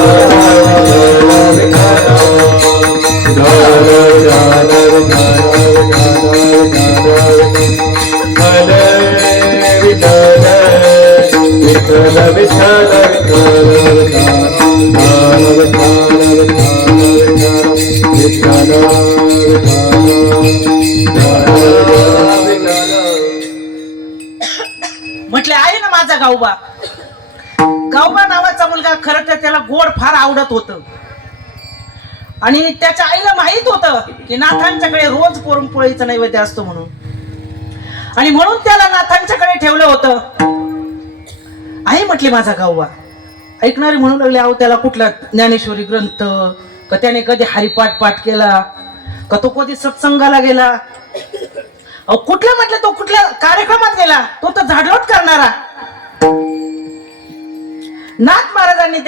म्हटले आहे ना माझा गावबा. गावबा नावाचा मुलगा खरं तर त्याला गोड फार आवडत होतं आणि त्याच्या आईला माहित होतं की नाथांच्याकडे रोज पुरणपोळीचा नैवेद्य असतो म्हणून, आणि म्हणून त्याला नाथांच्याकडे ठेवलं होतं. आई म्हटली माझा गावबा. ऐकणारे म्हणू लागले अहो त्याला कुठला ज्ञानेश्वरी ग्रंथ, का त्याने कधी हरिपाठ पाठ केला, का तो कधी सत्संगाला गेला, अहो कुठल्या म्हटलं तो कुठल्या कार्यक्रमात गेला, तो तर झाडलोट करणारा. नाथ महाराजांनी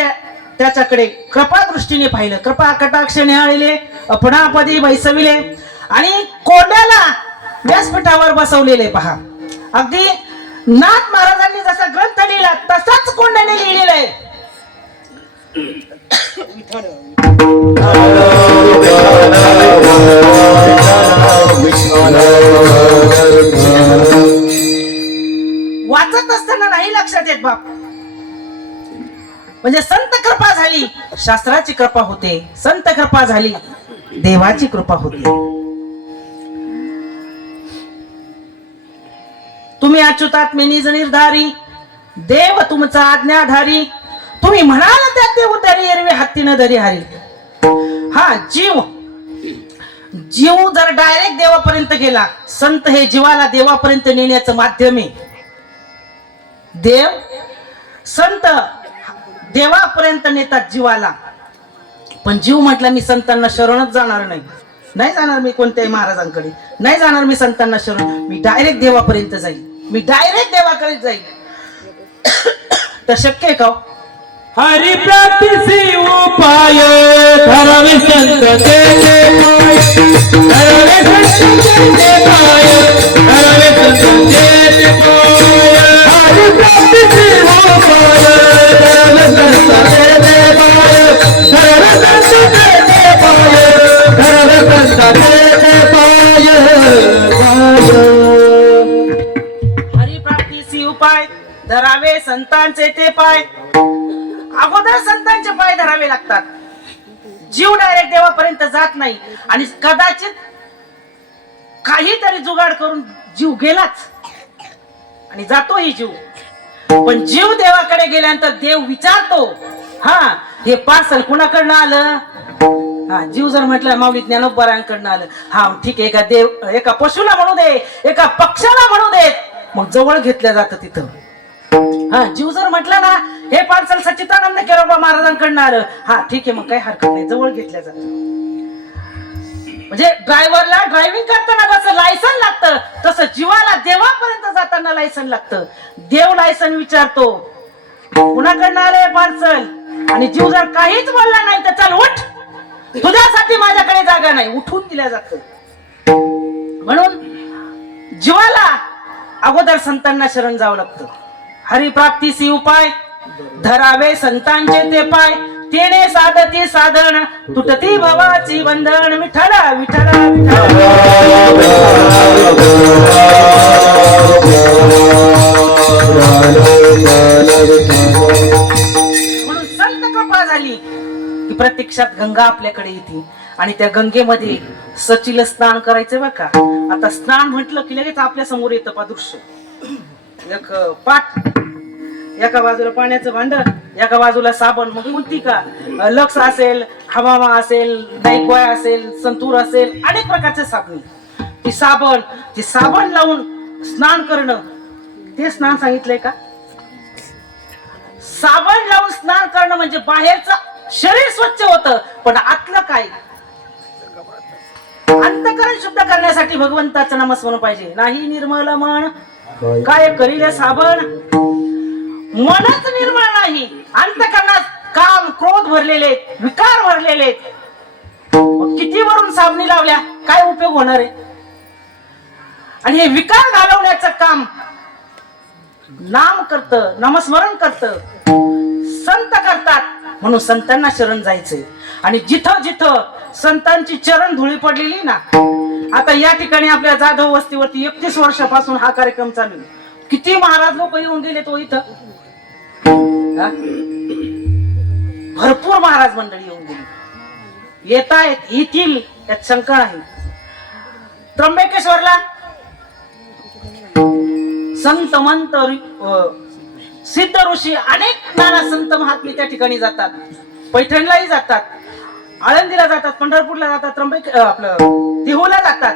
त्याच्याकडे कृपा दृष्टीने पाहिलं, कृपा कटाक्ष निहाळले, अपणापदी बैसविले आणि कोंड्याला व्यासपीठावर बसवलेले. पहा अगदी नाथ महाराजांनी जसा ग्रंथ लिहिला तसाच कोंड्याने लिहिलेला आहे. वाचत असताना नाही लक्षात येत बाप. म्हणजे संत कृपा झाली, शास्त्राची कृपा होते. संत कृपा झाली, देवाची कृपा होते. तुम्ही अच्युतात मी निज निर्धारी, देव तुमचा आज्ञाधारी. तुम्ही म्हणाल त्या ते उदारी, एरवी हत्तीनं दरी हारी. हा जीव जर डायरेक्ट देवापर्यंत गेला, संत हे जीवाला देवापर्यंत नेण्याचं माध्यम आहे. देव संत देवापर्यंत नेतात जीवाला. पण जीव म्हटला मी संतांना शरणच जाणार नाही, नाही जाणार मी कोणत्याही महाराजांकडे, नाही जाणार मी संतांना शरण, मी डायरेक्ट देवापर्यंत जाईल, मी डायरेक्ट देवाकडे जाईल. तर शक्य आहे का? हरिप्राप्तीसी उपाय धरावे संत तेचे पाय, धरावे संत तेचे पाय, धरावे संत तेचे पाय. हरिप्राप्तीसी उपाय धरावे संत तेचे पाय, धरावे संत तेचे पाय, धरावे संत तेचे पाय. हरिप्राप्तीसी उपाय धरावे संतांचे ते पाय. अगोदर संतांचे पाय धरावे लागतात. जीव डायरेक्ट देवापर्यंत जात नाही आणि कदाचित काहीतरी जुगाड करून जीव गेलाच आणि जातोही जीव. पण जीव देवाकडे गेल्यानंतर देव विचारतो, हा हे पार्सल कुणाकडनं आलं? हा जीव जर म्हटलं माऊली ज्ञानोबरांकडनं आलं, हा ठीक आहे. एका देव एका पशुला म्हणू दे, एका पक्षाला म्हणू देत, मग जवळ घेतलं जातं तिथं. हा जीव जर म्हटलं ना हे पार्सल सच्चिदानंद केरोबा महाराजांकडनं आलं, हा ठीक आहे, मग काही हरकत नाही, जवळ घेतल्या जातं. म्हणजे ड्रायव्हरला ड्रायव्हिंग करताना जसं लायसन लागतं तसं जीवाला देवापर्यंत जाताना लायसन लागतं. देव लायसन विचारतो कुणाकडनं आले पार्सल, आणि जीव जर काहीच बोलला नाही तर चल उठ, तुझ्यासाठी माझ्याकडे जागा नाही, उठून दिल्या जातं. म्हणून जीवाला अगोदर संतांना शरण जावं लागतं. हरिप्राप्तीसी उपाय धरावे संतांचे ते पाय, तेने साधती साधन तुटती भवाची बंधन. विठ्ठला विठ्ठला विठ्ठला. म्हणून संत कृपा झाली की प्रत्यक्षात गंगा आपल्याकडे येते आणि त्या गंगेमध्ये सचिल स्नान करायचं बरं का. आता स्नान म्हटलं की लगेच आपल्या समोर येतं पा दृश्य. एक पाट, एका बाजूला पाण्याचं भांड, एका बाजूला साबण. मग कोणती का लक्स असेल, हवामा असेल, नाईकवाय असेल, संतूर असेल, अनेक प्रकारचे साबण. ती साबण लावून स्नान करणं, ते स्नान सांगितलंय का? साबण लावून स्नान करणं म्हणजे बाहेरचं शरीर स्वच्छ होतं, पण आतलं काय? अंतःकरण शुद्ध करण्यासाठी भगवंताचं नामस्मरण पाहिजे. नाही निर्मळ मन काय करील साबण. मनच निर्मळ नाही, अंतःकरणात काम क्रोध भरलेले, विकार भरलेले. किती वरून साबणी लावल्या काय उपयोग होणार आहे? आणि हे विकार घालवण्याचं काम नाम करत, नामस्मरण करत, संत करतात. म्हणून संतांना शरण जायचंय. आणि जिथं जिथं संतांची चरण धुळी पडलेली ना, आता या ठिकाणी आपल्या जाधव वस्तीवरती 31 वर्षापासून हा कार्यक्रम चालू आहे. किती महाराज लोक येऊन गेले तो इथं. हा? भरपूर महाराज मंडळी येऊन गेली, येतील यात शंका नाही. त्र्यंबकेश्वरला संत मंत सिद्ध ऋषी अनेक नाना संत महात्मे त्या ठिकाणी जातात. पैठणलाही जातात, आळंदीला जातात, पंढरपूरला जातात, आपलं देहूला जातात.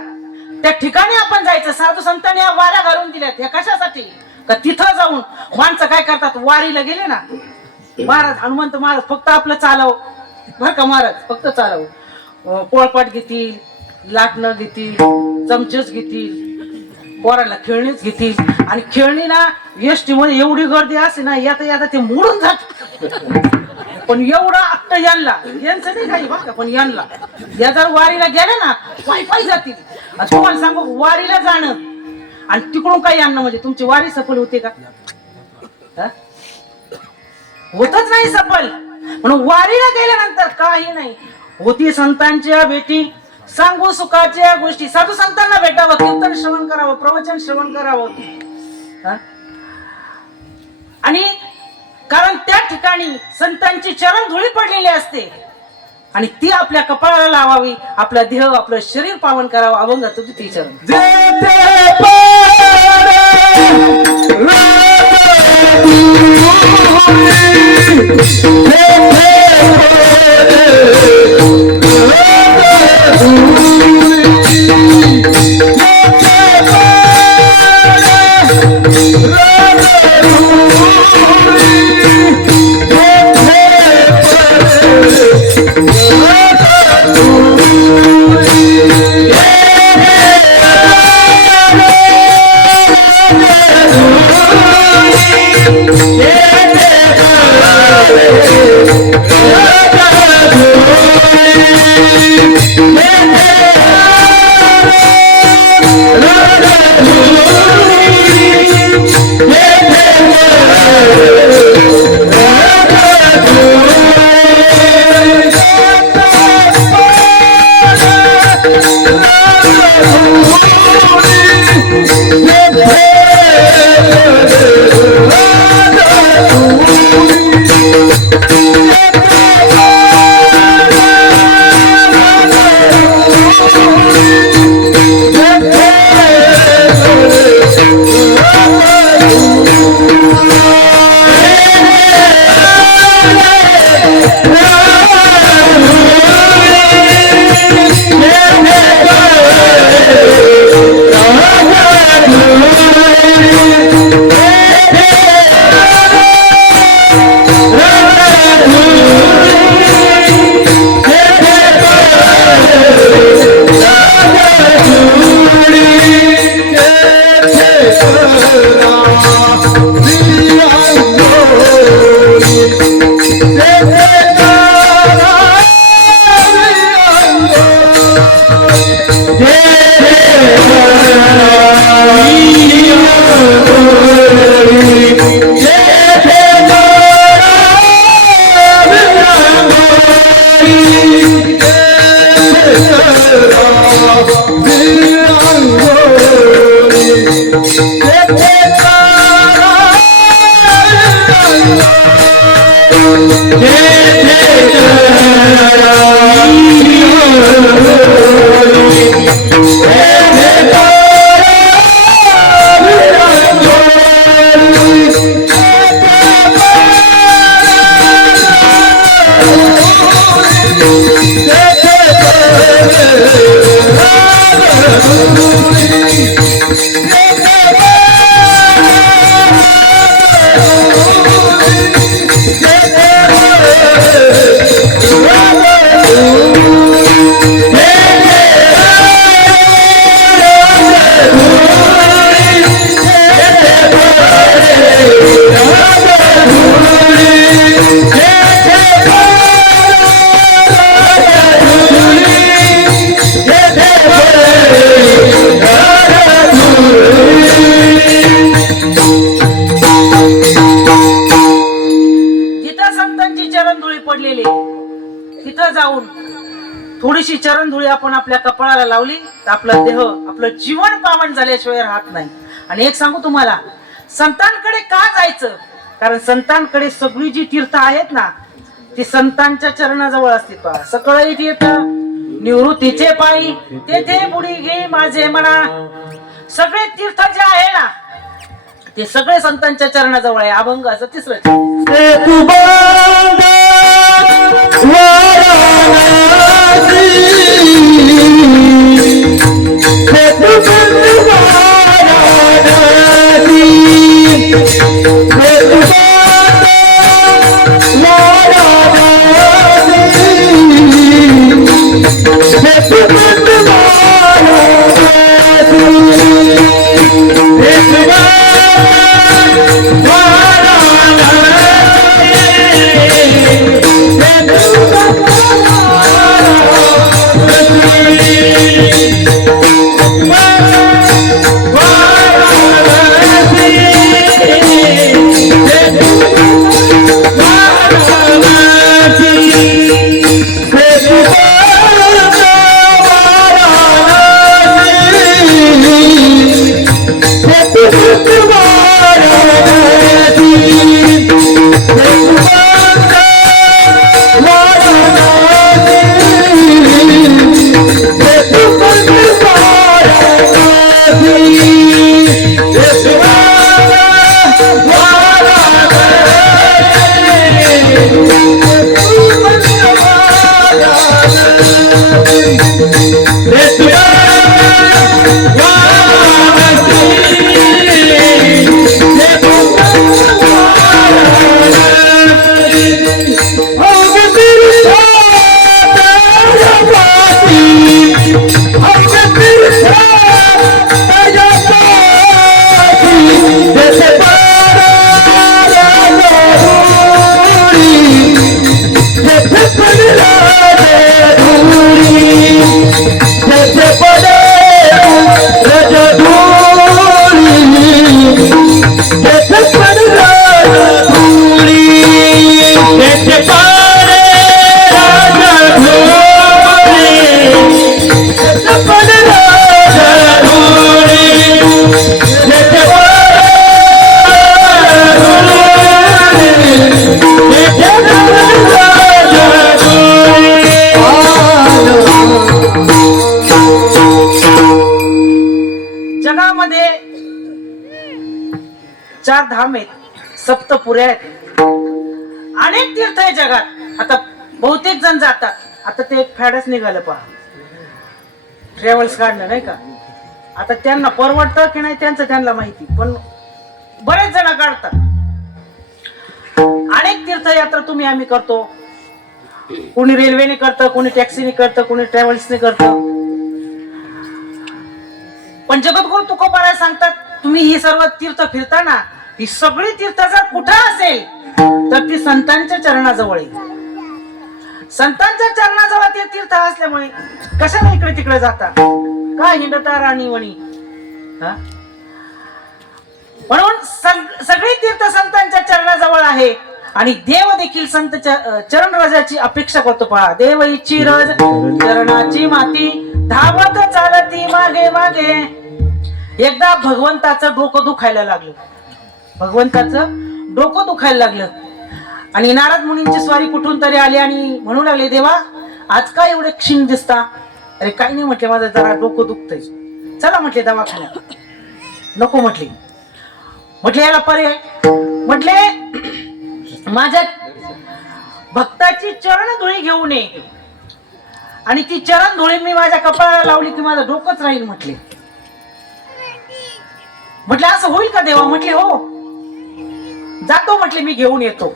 त्या ठिकाणी आपण जायचं. साधू संतांनी या वाऱ्या घालून दिल्यात. हे कशासाठी? का तिथं जाऊन माणसं काय करतात, वारीला गेले ना महाराज, हनुमंत महाराज फक्त आपलं चालव बर का, महाराज फक्त चालव. पोळपाट घेतील, लाटणं घेतील, चमचेच घेतील, पोराला खेळणीच घेतील. आणि खेळणी ना एसटी मध्ये एवढी गर्दी असते ना, येता ते मोडून जात. पण एवढं अक्ट यांचं नाही काही बघा, पण यांना या जर वारीला गेले ना पायी जातील. तुम्हाला सांगू, वारीला जाणं आणि तिकडून काही आणणं म्हणजे तुमची वारी सफल होते का? होतच नाही सफल. म्हणून वारीला गेल्यानंतर काही नाही होती. संतांच्या भेटी, सांगू सुखाच्या गोष्टी, साधू संतांना भेटावं, कीर्तन श्रवण करावं, प्रवचन श्रवण करावं. आणि कारण त्या ठिकाणी संतांची चरण धुळी पडलेली असते आणि ती आपल्या कपाळाला लावावी, आपला देह, आपलं शरीर पावन करावं. अभंगाचं द्वितीय चरण. थोडीशी चरण धुळी आपण आपल्या कपाळाला लावली तर आपला देह, आपलं जीवन पावन झाल्याशिवाय राहत नाही. आणि एक सांगू तुम्हाला, संतांकडे का जायचं? कारण संतांकडे सगळी जी तीर्थ आहेत ना ती संतांच्या चरणाजवळ असतील पहा. सकळही तीर्थ निवृत्तीचे पायी तेथे बुडी घे माझे म्हणा. सगळे तीर्थ जे आहे ना ते सगळे संतांच्या चरणाजवळ आहे. अभंग असं तिसरं चार धाम आहेत, सप्तपुऱ्या आहेत, अनेक तीर्थ आहे जगात. आता बहुतेक जण जातात. आता ते एक फॅडच निघालं पहा, ट्रॅव्हल्स काढलं नाही का. आता त्यांना परवडतं की नाही त्यांचं त्यांना माहिती, पण बरेच जण काढतात. अनेक तीर्थयात्रा तुम्ही आम्ही करतो. कोणी रेल्वेने करतं, कोणी टॅक्सीने करतं, कोणी ट्रॅव्हल्सने करतं. पण जगद्गुरु तुकोबाराय सांगतात तुम्ही ही सर्व तीर्थ फिरताना ही सगळी तीर्थ जर कुठं असेल तर ती संतांच्या चरणाजवळ आहे. संतांच्या चरणाजवळ ते तीर्थ असल्यामुळे कशाला इकडे तिकडे जाता, का हिंडता राणीवणी. म्हणून सगळी तीर्थ संतांच्या चरणाजवळ आहे. आणि देव देखील संत चरण रजाची अपेक्षा करतो पहा. देव इच्छी रज चरणाची माती धावत चालती मागे मागे. एकदा भगवंताचं डोकं दुखायला लागलं, भगवंताचं डोकं दुखायला लागलं आणि नारद मुनींची स्वारी कुठून तरी आली आणि म्हणू लागले, देवा आज काय एवढे क्षीण दिसता. अरे काही नाही म्हटले, माझं जरा डोकं दुखतंय, चला म्हटले दवाखान्यात. नको म्हटले. म्हटले याला पर्याय, म्हटले माझ्या भक्ताची चरण धुळी घेऊन ये आणि ती चरण धुळी मी माझ्या कपाळाला लावली की माझं डोकंच राहील म्हटले. म्हटले असं होईल का देवा. म्हटले हो, जातो म्हटले, मी घेऊन येतो.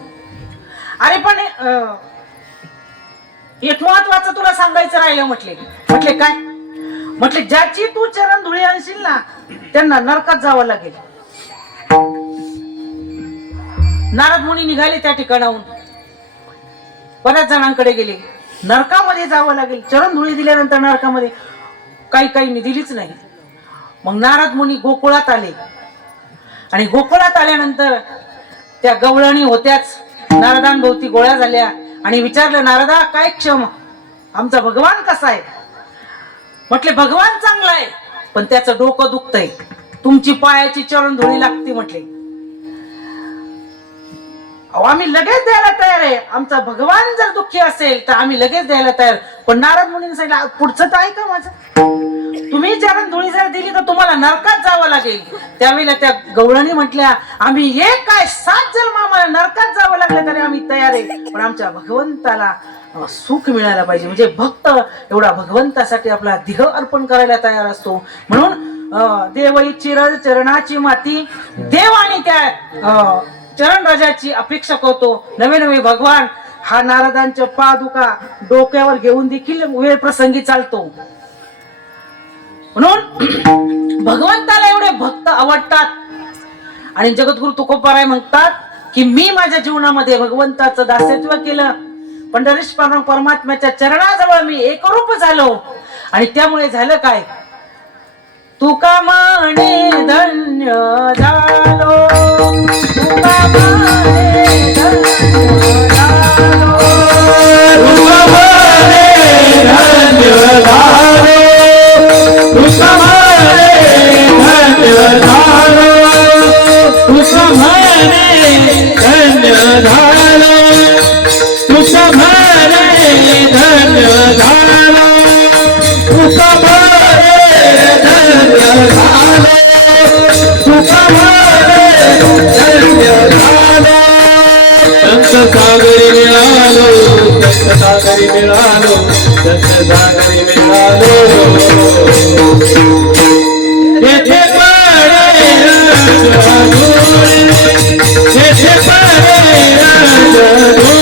अरे पण एक महत्वाचं तुला सांगायचं राहिलं म्हटले. म्हटले काय. म्हटले ज्याची तू चरण धुळी आणशील ना त्यांना नरकात जावं लागेल. नारद मुनी निघाले त्या ठिकाणाहून, बऱ्याच जणांकडे गेले. नरकामध्ये जावं लागेल. चरण धुळी दिल्यानंतर नरकामध्ये काही दिलीच नाही. मग नारद मुनी गोकुळात आले आणि गोकुळात आल्यानंतर त्या गवळणी होत्याच नारदांभोवती गोळ्या झाल्या आणि विचारलं, नारदा काय क्षम, आमचा भगवान कसा आहे. म्हटले भगवान चांगला आहे पण त्याचं डोकं दुखतंय, तुमची पायाची चरण धुळी लागते म्हटले. अहो आम्ही लगेच द्यायला तयार आहे. आमचा भगवान जर दुःखी असेल तर आम्ही लगेच द्यायला तयार. पण नारद मुनींनी सांगितलं पुढचं तर ऐका माझं. तुम्ही चरण धुळी जर दिली तर तुम्हाला नरकात जावं लागेल. त्यावेळेला त्या गवळणी म्हटल्या आम्ही एक काय 7 जन्म आम्हाला नरकात जावं लागलं तरी आम्ही तयार आहे. पण आमच्या भगवंताला सुख मिळायला पाहिजे. म्हणजे भक्त एवढा भगवंतासाठी आपला देह अर्पण करायला तयार असतो. म्हणून देव चिर चरणाची माती देव आणि त्या चरण राजाची अपेक्षा करतो. नवे नवे भगवान हा नारदांच्या पादुका डोक्यावर घेऊन देखील वेळ प्रसंगी चालतो. म्हणून भगवंताला एवढे भक्त आवडतात. आणि जगद्गुरु तुकोबाराय म्हणतात की मी माझ्या जीवनामध्ये भगवंताचं दास्यत्व केलं. पंढरीश परमात्म्याच्या चरणाजवळ मी एकरूप झालो. आणि त्यामुळे झालं काय, तुका म्हणे धन्य झालो, तुका म्हणे धन्य झालो, तुका म्हणे धन्य झालो, तुका म्हणे धन्य झालो, तुका म्हणे धन्य झालो, तुका म्हणे धन्य झालो, तुका म्हणे धन्य झालो, तुका म्हणे धन्य झालो. संत सागरी मिळालो, संत सागरी मिळालो, संत सागरी मिळालो. येथे पडे राजधुरी, येथे पडे राजधुरी.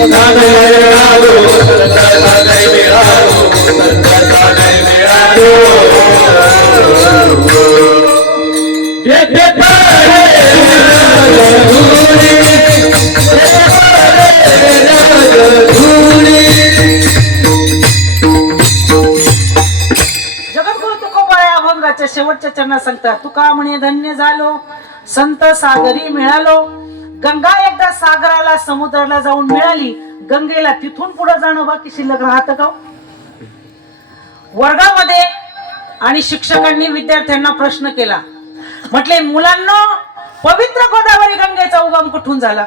सागरी मिळालो, संत सागरी मिळालो, संत सागरी मिळालो. येथे पडे राजधुरी, येथे पडे राजधुरी. जगद्गुरु तुकोबा या अभंगाच्या शेवटच्या चरणात सांगतात तुका म्हणे धन्य झालो, संत सागरी मिळालो. गंगा एकदा सागराला समुद्राला जाऊन मिळाली. गंगेला तिथून पुढे जाणं बाकी शिल्लक राहतं का? वर्गामध्ये आणि शिक्षकांनी विद्यार्थ्यांना प्रश्न केला. म्हटले मुलांना पवित्र गोदावरी गंगेचा उगम कुठून झाला?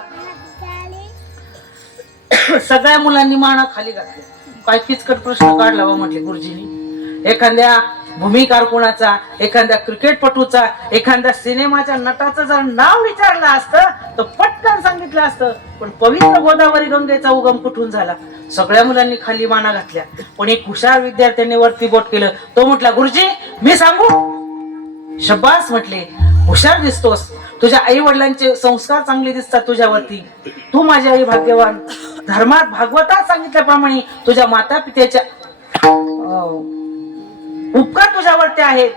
सगळ्या मुलांनी माना खाली घातली. काय किचकट प्रश्न काढला व म्हटले गुरुजींनी. एखाद्या भूमिकार कोणाचा, एखाद्या क्रिकेटपटूचा, एखाद्या सिनेमाच्या नटाचं जर नाव विचारलं असतं तर पटकन सांगितलं असतं. पण पवित्र गोदावरी गंगेचा उगम कुठून झाला? सगळ्या मुलांनी खाली माना घातल्या. पण एक हुशार विद्यार्थ्याने वरती बोट केलं. तो म्हटला गुरुजी मी सांगू? शब्बास म्हटले, हुशार दिसतोस. तुझ्या आई वडिलांचे संस्कार चांगले दिसतात तुझ्यावरती. तू माझी आई भाग्यवान. धर्मात भागवतात सांगितल्याप्रमाणे तुझ्या माता पित्याच्या उपकार तुझ्यावरती आहेत,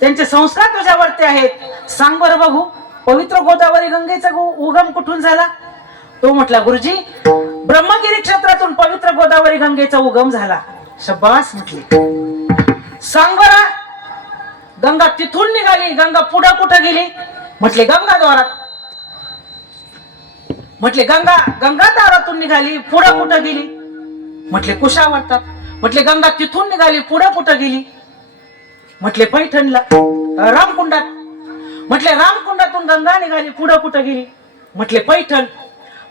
त्यांचे संस्कार तुझ्यावरती आहेत. सांग बरं बघू पवित्र गोदावरी गंगेचा उगम कुठून झाला? तो म्हटला गुरुजी ब्रह्मगिरी क्षेत्रातून पवित्र गोदावरी गंगेचा उगम झाला. शब्बास म्हटले. सांग बरं गंगा तिथून निघाली, गंगा पुढे कुठे गेली? म्हटले गंगा द्वारात. म्हटले गंगा गंगा दारातून निघाली, पुढे कुठे गेली? म्हटले कुशावर्तात. म्हटले गंगा तिथून निघाली, पुढे कुठे गेली? म्हटले पैठणला, रामकुंडात. म्हटले रामकुंडातून गंगा निघाली, पुढे कुठे गेली? म्हटले पैठण.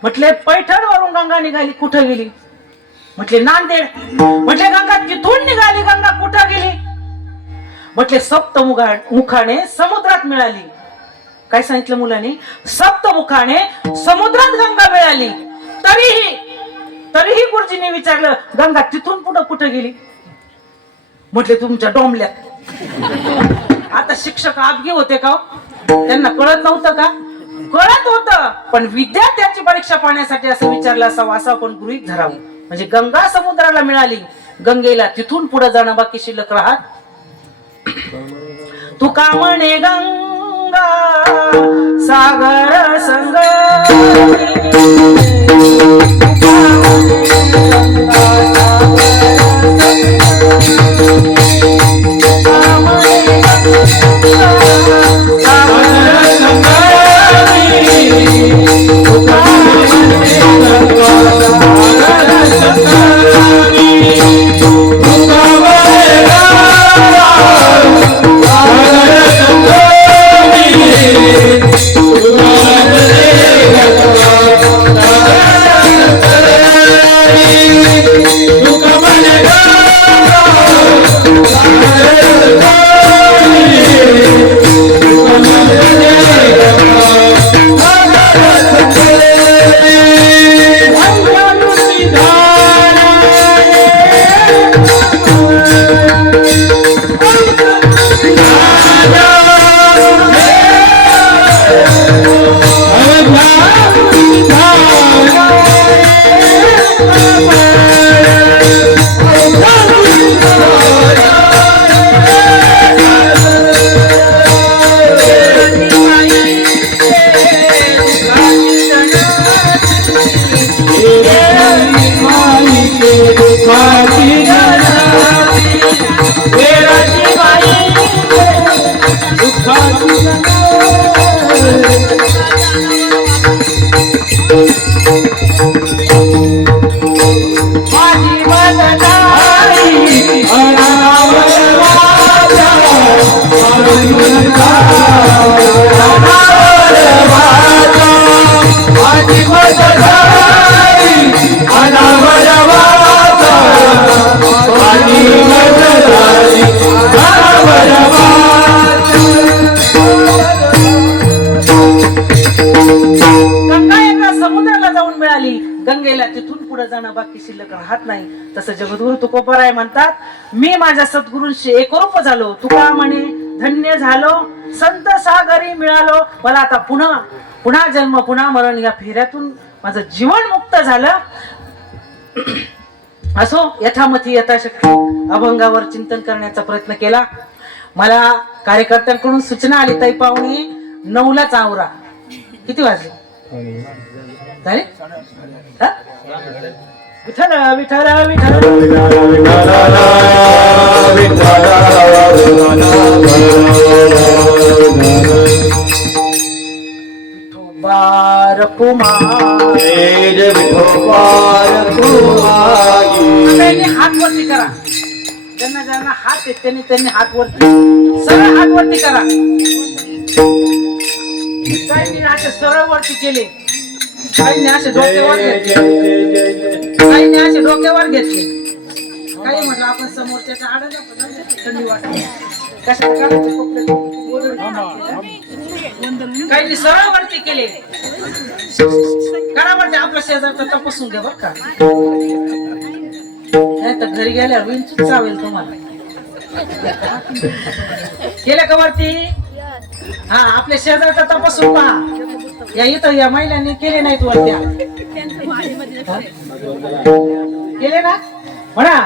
म्हटले पैठण वरून गंगा निघाली, कुठे गेली? म्हटले नांदेड. म्हटले गंगा तिथून निघाली, गंगा कुठे गेली? म्हटले सप्तमुखाने समुद्रात मिळाली. काय सांगितलं मुलांनी? सप्तमुखाने समुद्रात गंगा मिळाली. तरीही गुरुजींनी विचारलं गंगा तिथून पुढे कुठे गेली? म्हटले तुमच्या डोंबल्यात. आता शिक्षक आपगे होते का? त्यांना कळत नव्हतं का? कळत होतं. पण विद्यार्थ्याची परीक्षा पाहण्यासाठी असं विचारलं असावं असं आपण गृहीत धरावं. म्हणजे गंगा समुद्राला मिळाली, गंगेला तिथून पुढे जाणं बाकी शिल्लक राहत. तुका म्हणे गंगा सागर संग, तुका शिल्लक राहत नाही. तसं जगद्गुरु तुकोबराय म्हणतात, मी माझ्या सद्गुरूंशी एकरूप झालो. तुका म्हणे धन्य झालो, संत सागरी मिळालो. मला आता पुन्हा जन्म पुन्हा मरण या फेऱ्यातून माझं जीवन मुक्त झालं. असो, यथामथी यथाशक्ती अभंगावर चिंतन करण्याचा प्रयत्न केला. मला कार्यकर्त्यांकडून सूचना आली, ताई पाहुणे 9लाच आवरा. किती वाजले झाले? हा? विठ्ठल विठ्ठल विठ्ठल कुमार हात वरती करा. ज्यांना ज्यांना हात आहेत त्यांनी हात वरती, सरळ हात वरती करा. काही असे सरळ वरती केले, काही असे डोक्यावर घेतले, काही असे डोक्यावर घेतले. काही म्हटलं आपण समोरच्याच्या आडाला थंडी वाटते, कशाला काढायचे कपडे, काही सरळ वरती केले. करा वरती, आपल्या शेजारचा तपासून घ्या बरं का, नाही तर घरी गेल्यावर विंचूच चावेल तुम्हाला. केलं का वरती? हा, आपल्या शेजारचा तपासून पहा. या इथं या महिलांनी केले नाहीत वरत्या, केले ना म्हणा.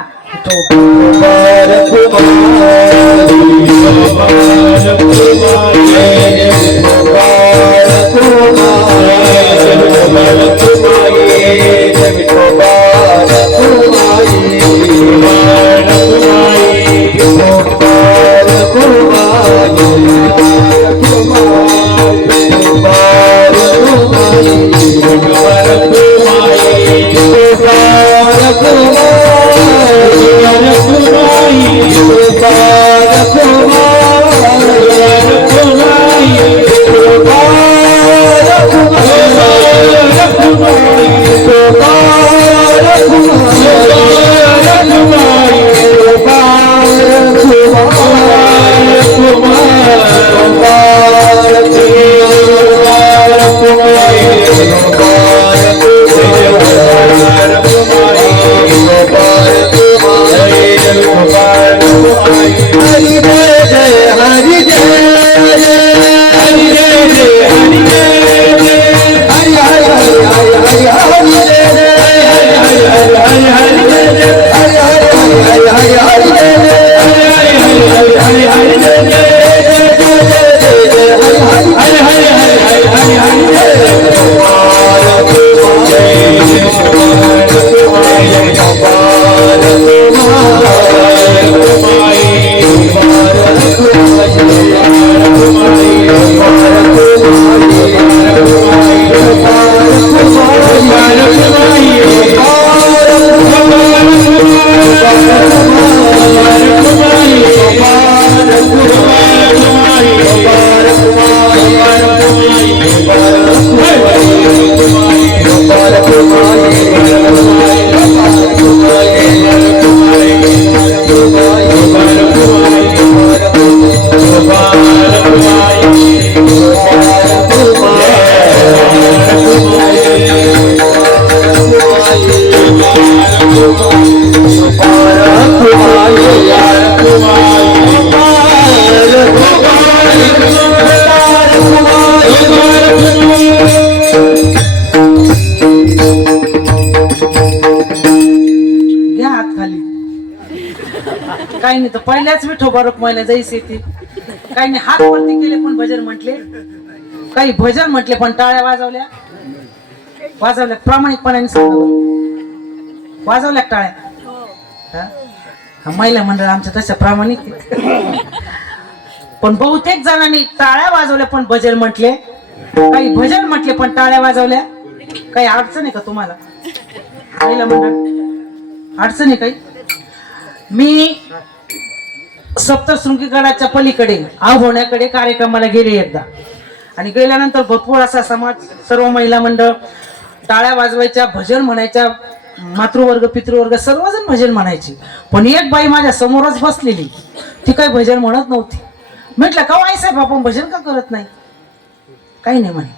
काही नाही तर पहिल्याच विठोबारोक महिला जायची ती. काही नाही हात वरती केले पण भजन म्हटले, काही भजन म्हटले पण टाळ्या वाजवल्या प्रामाणिकपणाने सांगा, वाजवल्या टाळ्या. हा, महिला मंडळ आमच्या तशा प्रामाणिक. पण बहुतेक जणांनी टाळ्या वाजवल्या पण भजन म्हटले, काही भजन म्हटले पण टाळ्या वाजवल्या. काही अडचण आहे का तुम्हाला महिला मंडळ? अडचण आहे काही? मी सप्तशृंगी गडाच्या पलीकडे होण्याकडे कार्यक्रमाला गेले एकदा, आणि गेल्यानंतर भरपूर असा समाज, सर्व महिला मंडळ टाळ्या वाजवायच्या, भजन म्हणायच्या, मातृवर्ग पितृवर्ग सर्वजण भजन म्हणायचे. पण एक बाई माझ्या समोरच बसलेली, ती काही भजन म्हणत नव्हती. म्हटलं का आई साहेब आपण भजन का करत नाही? काही नाही म्हणे.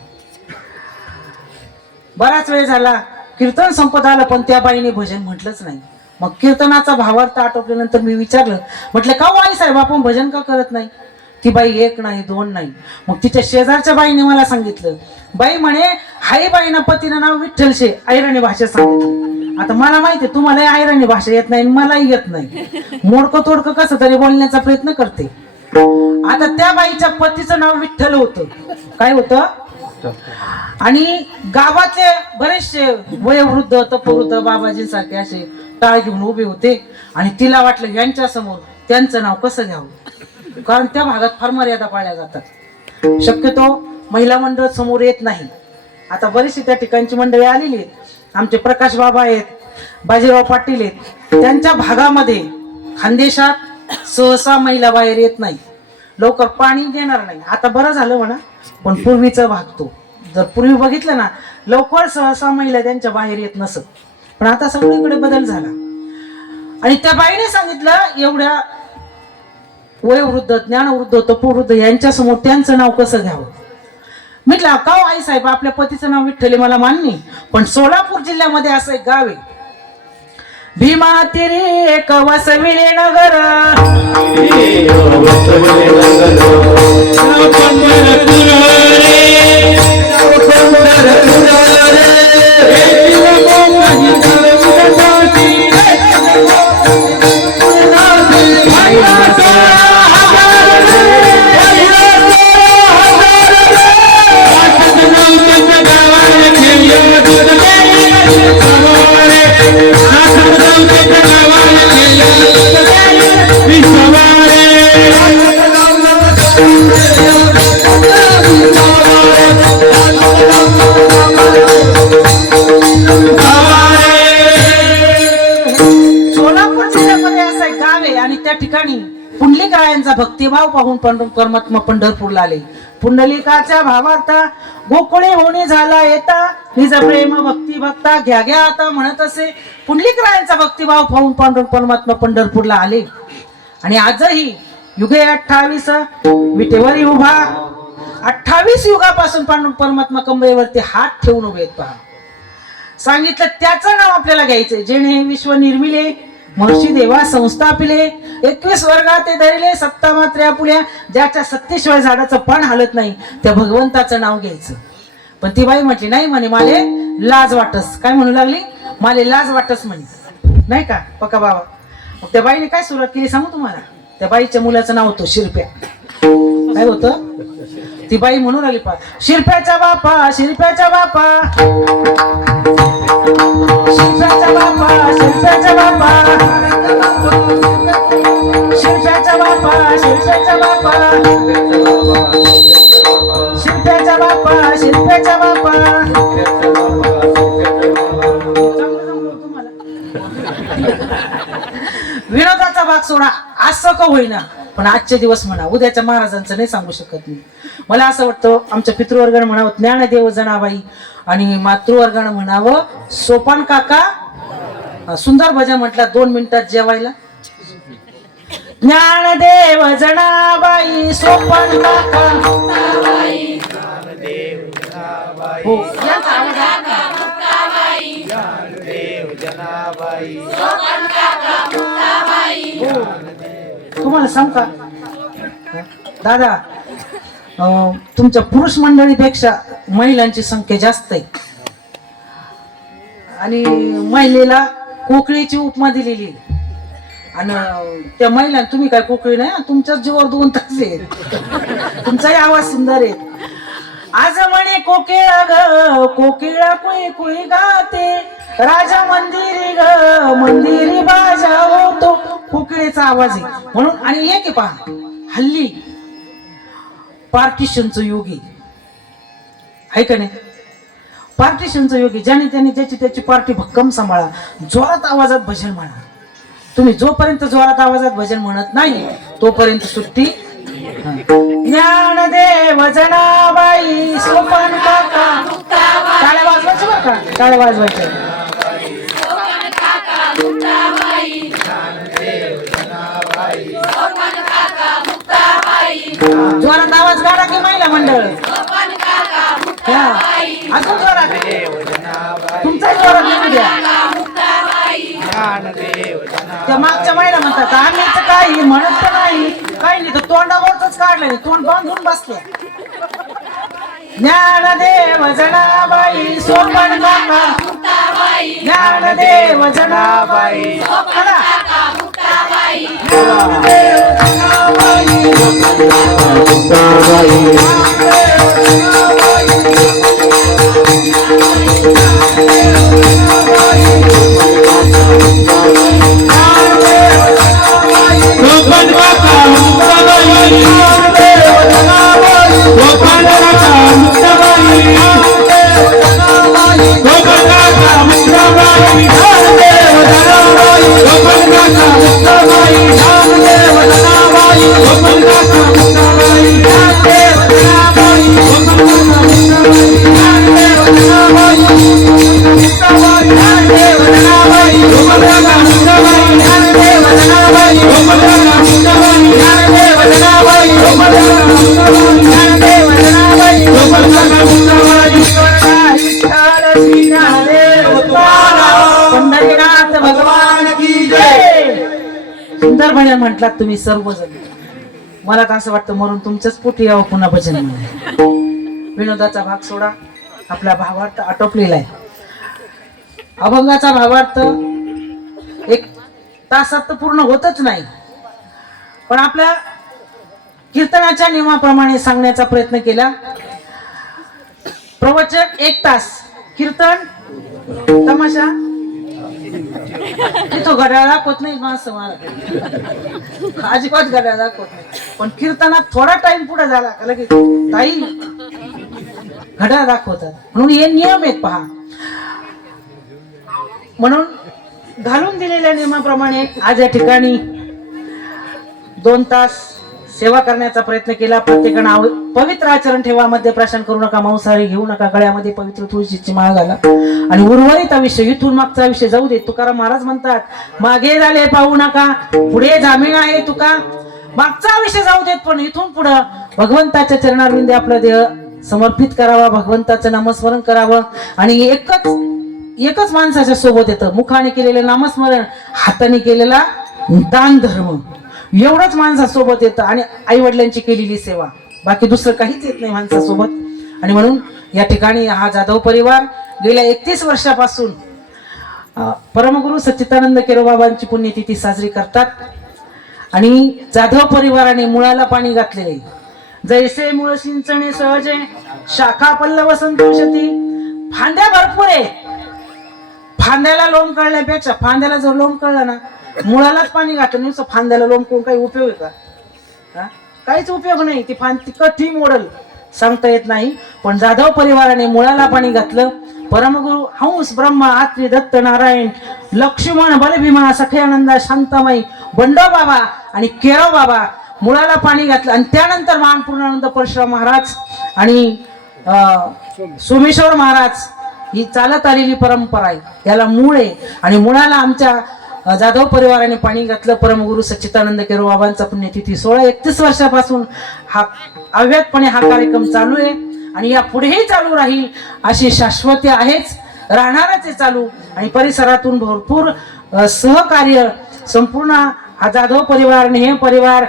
बराच वेळ झाला, कीर्तन संपत आलं पण त्या बाईने भजन म्हटलंच नाही. मग कीर्तनाचा भावार्थ आटोपल्यानंतर मी विचारलं, म्हटलं का आई साहेब आपण भजन का करत नाही? ती बाई एक नाही दोन नाही, मग तिच्या शेजारच्या बाईने मला सांगितलं, बाई म्हणे हाय बाईना पतीनं नाव विठ्ठल शे, ऐराणी भाषेत सांगितलं. आता मला माहिती आहे तुम्हाला ऐराणी भाषा येत नाही मलाही येत नाही, मोडकं तोडकं कसं तरी बोलण्याचा प्रयत्न करते. आता त्या बाईच्या पतीचं नाव विठ्ठल होतं. काय होतं? आणि गावातले बरेचसे वयोवृद्ध तपवृद्ध बाबाजींसारखे असे टाळ घेऊन उभे होते आणि तिला वाटलं यांच्या समोर त्यांचं नाव कसं घ्यावं, कारण त्या भागात फार मर्यादा पाळल्या जातात. शक्यतो महिला मंडळ समोर येत नाही. आता बरीचशी त्या ठिकाणची मंडळी आलेली आहेत. आमचे प्रकाश बाबा आहेत, बाजीराव पाटील आहेत. त्यांच्या भागामध्ये खानदेशात सहसा महिला बाहेर येत नाही, लवकर पाणी देणार नाही. आता बरं झालं म्हणा, पण पूर्वीचा भाग तो जर पूर्वी बघितलं ना लवकर सहसा महिला त्यांच्या बाहेर येत नसत, पण आता सगळीकडे बदल झाला. आणि त्या बाईने सांगितलं एवढ्या वयोवृद्ध ज्ञानवृद्ध तपोवृद्ध यांच्या समोर त्यांचं नाव कसं घ्यावं. म्हटलं का आई साहेब आपल्या पतीचं नाव विठ्ठल मला मान्य, पण सोलापूर जिल्ह्यामध्ये असं एक गाव आहे भीमा तिरे वसविले नगर, पुंडलिकरायांचा भक्तिभाव पाहून परमात्मा पंढरपूरला आले. पुंडलिकाच्या भावार्थ गोकुळे होणे झाला येता, निज प्रेम भक्ती भक्ता घ्या घ्या आता म्हणत असे. पुंडलिकरायांचा भक्तिभाव पाहून परमात्मा पंढरपूरला आले. आणि आजही युगे 28 विटेवरी उभा, 28 युगापासून परमात्मा कंबरेवरती हात ठेवून उभे आहेत. पहा सांगितलं त्याचं नाव आपल्याला घ्यायचंय. जेणे हे विश्व निर्मिले महर्षी देवा संस्थापिले, 21 वर्गात ते धरले सत्ता मात्र्या पुढ्या, ज्याच्या सत्तेशिवाय झाडाचं पान हालत नाही त्या भगवंताचं नाव घ्यायचं. पण ती बाई म्हटली नाही म्हणे माले लाज वाटस. काय म्हणू लागली? माले लाज वाटस म्हणे, नाही का पक्का बाबा. मग त्या बाईने काय सुरुवात केली सांगू तुम्हाला. त्या बाईच्या मुलाचं नाव होतं शिरप्या. काय होतं? ती बाई म्हणून आली पा शिरप्याच्या बापा शिरप्याच्या बापा शिरप्याच्या बापा शिरप्याच्या बापा शिरप्याच्या बापा शिरप्याच्या बापा शिरप्याच्या बापा शिरप्याच्या बापा. विनोदाचा भाग सोडा, असं का होईना पण आजचे दिवस म्हणा, उद्याच्या महाराजांचं नाही सांगू शकत मी. मला असं वाटतं आमच्या पितृवर्गानं म्हणावं ज्ञानदेव जनाबाई आणि मातृवर्गानं म्हणावं सोपान काका. सुंदर भजन म्हटलं 2 मिनिटात जेवायला. ज्ञानदेव जनाबाई सोपान काका हो तुम्हाला सांग का दादा, तुमच्या पुरुष मंडळीपेक्षा महिलांची संख्या जास्त आहे. आणि महिलेला कोकळीची उपमा दिलेली आहे. आणि त्या महिला तुम्ही काय कोकळी नाही, तुमच्याच जीवावर 2 तास आहेत. तुमचाही आवाज सुंदर आहे. आज म्हणे कोकिळा ग कोकिळा कुई कुई गाते, राजा मंदिरी ग मंदिरी बाजा होतो. कोकिळेचा आवाज आहे म्हणून. आणि एक आहे पहा हल्ली पार्टिशनचं युग आहे का नाही. पार्टिशनचं युग आहे. ज्याने त्याने ज्याची त्याची पार्टी भक्कम सांभाळा. जोरात आवाजात भजन म्हणा. तुम्ही जोपर्यंत जोरात आवाजात भजन म्हणत नाही तोपर्यंत सुट्टी. ज्ञानदेव जनाबाई सोपान काका. टाळ्या वाजवायच्या बरं का, टाळ्या वाजवायच्या. जोरात आवाज काढा की महिला मंडळ. अजून जोरात तुमचा जोरात त्या मागच्या महिला म्हणतात आम्हीच काही म्हणत तर नाही, काही नाही तर तोंडावरच काढलं, तोंड बांधून बसले. ज्ञानदेव जनाबाई सोपन काका, ज्ञानदेव जनाबाई सोपन काका मुक्ताबाई, सोपन काका मुक्ताबाई, सोपन काका मुक्ताबाई, सोपन काका मुक्ताबाई, सोपन काका मुक्ताबाई, पंढरीनाथ भगवान की जय. सुंदर भजन म्हटलात तुम्ही सर्वजण. मला तर असं वाटतं म्हणून तुमच्याच पोटी यावं पुन्हा भजन म्हणून. विनोदाचा भाग सोडा, आपला भावार्थ आटोपलेला आहे. अभंगाचा भावार्थ 1 तासात तर पूर्ण होतच नाही, पण आपल्या कीर्तनाच्या नियमाप्रमाणे सांगण्याचा प्रयत्न केला. प्रवचक 1 तास, कीर्तन तमाशा तिथं घड्याळ दाखवत नाही माणसं, मला अजिबात घड्याळ दाखवत नाही, पण कीर्तनात थोडा टाइम पुढे झाला का लगेच ताई घड्याळ दाखवतात. म्हणून हे नियम आहेत पहा. म्हणून घालून दिलेल्या नियमाप्रमाणे आज या ठिकाणी 2 तास सेवा करण्याचा प्रयत्न केला. प्रत्येकानं पवित्र आचरण ठेवा, मध्य प्राशन करू नका, मांसाहारी घेऊ नका, गळ्यामध्ये पवित्र तुळशीची माळ घाला आणि उर्वरित विषय इथून मागचा विषय जाऊ दे. तुकाराम महाराज म्हणतात मागे झाले पाहू नका, पुढे जामीन आहे तुका. मागचा विषय जाऊ देत, पण इथून पुढे भगवंताच्या चरणारविंदे आपला देह समर्पित करावा, भगवंताचं नामस्मरण करावं. आणि एकच माणसाच्या सोबत येतं, मुखाने केलेलं नामस्मरण, हाताने केलेला दान धर्म, एवढंच माणसासोबत येतं. आणि आई वडिलांची केलेली सेवा, बाकी दुसरं काहीच येत नाही माणसासोबत. आणि म्हणून या ठिकाणी हा जाधव परिवार गेल्या 31 वर्षापासून परमगुरु सच्चिदानंद केरोबाबांची पुण्यतिथी साजरी करतात. आणि जाधव परिवाराने मुळाला पाणी घातलेले. जैसे मूळ सिंचने सहजे, शाखा पल्लव संतोषती. फांद्या भरपूर आहे, फांद्याला लोम कळल्यापेक्षा फांद्याला जर लोम कळलं ना, मुळालाच पाणी घातलं नाही, फांद्याला लोम करून काही उपयोग आहे का? काहीच उपयोग नाही. ती ती कठी मोडल सांगता येत नाही. पण जाधव परिवाराने मुळाला पाणी घातलं. परमगुरु हंस ब्रह्मा आत्री दत्त नारायण लक्ष्मण बलभीमा सखयानंदा शांतामाई बंडो बाबा आणि केरव बाबा मुळाला पाणी घातलं. आणि त्यानंतर महान पूर्णानंद परशुराम महाराज आणि सोमेश्वर महाराज, ही चालत आलेली परंपरा आहे, याला मूळ आहे. आणि मुळाला आमच्या जाधव परिवाराने पाणी घातलं. परमगुरु सच्चिदानंद केरोबाबांचा पुण्यतिथी 31 वर्षापासून हा अव्याहतपणे हा कार्यक्रम चालू आहे आणि या पुढेही चालू राहील, अशी शाश्वती आहेच, राहणारच आहे चालू. आणि परिसरातून भरपूर सहकार्य संपूर्ण हा जाधव परिवार, नेहे परिवार,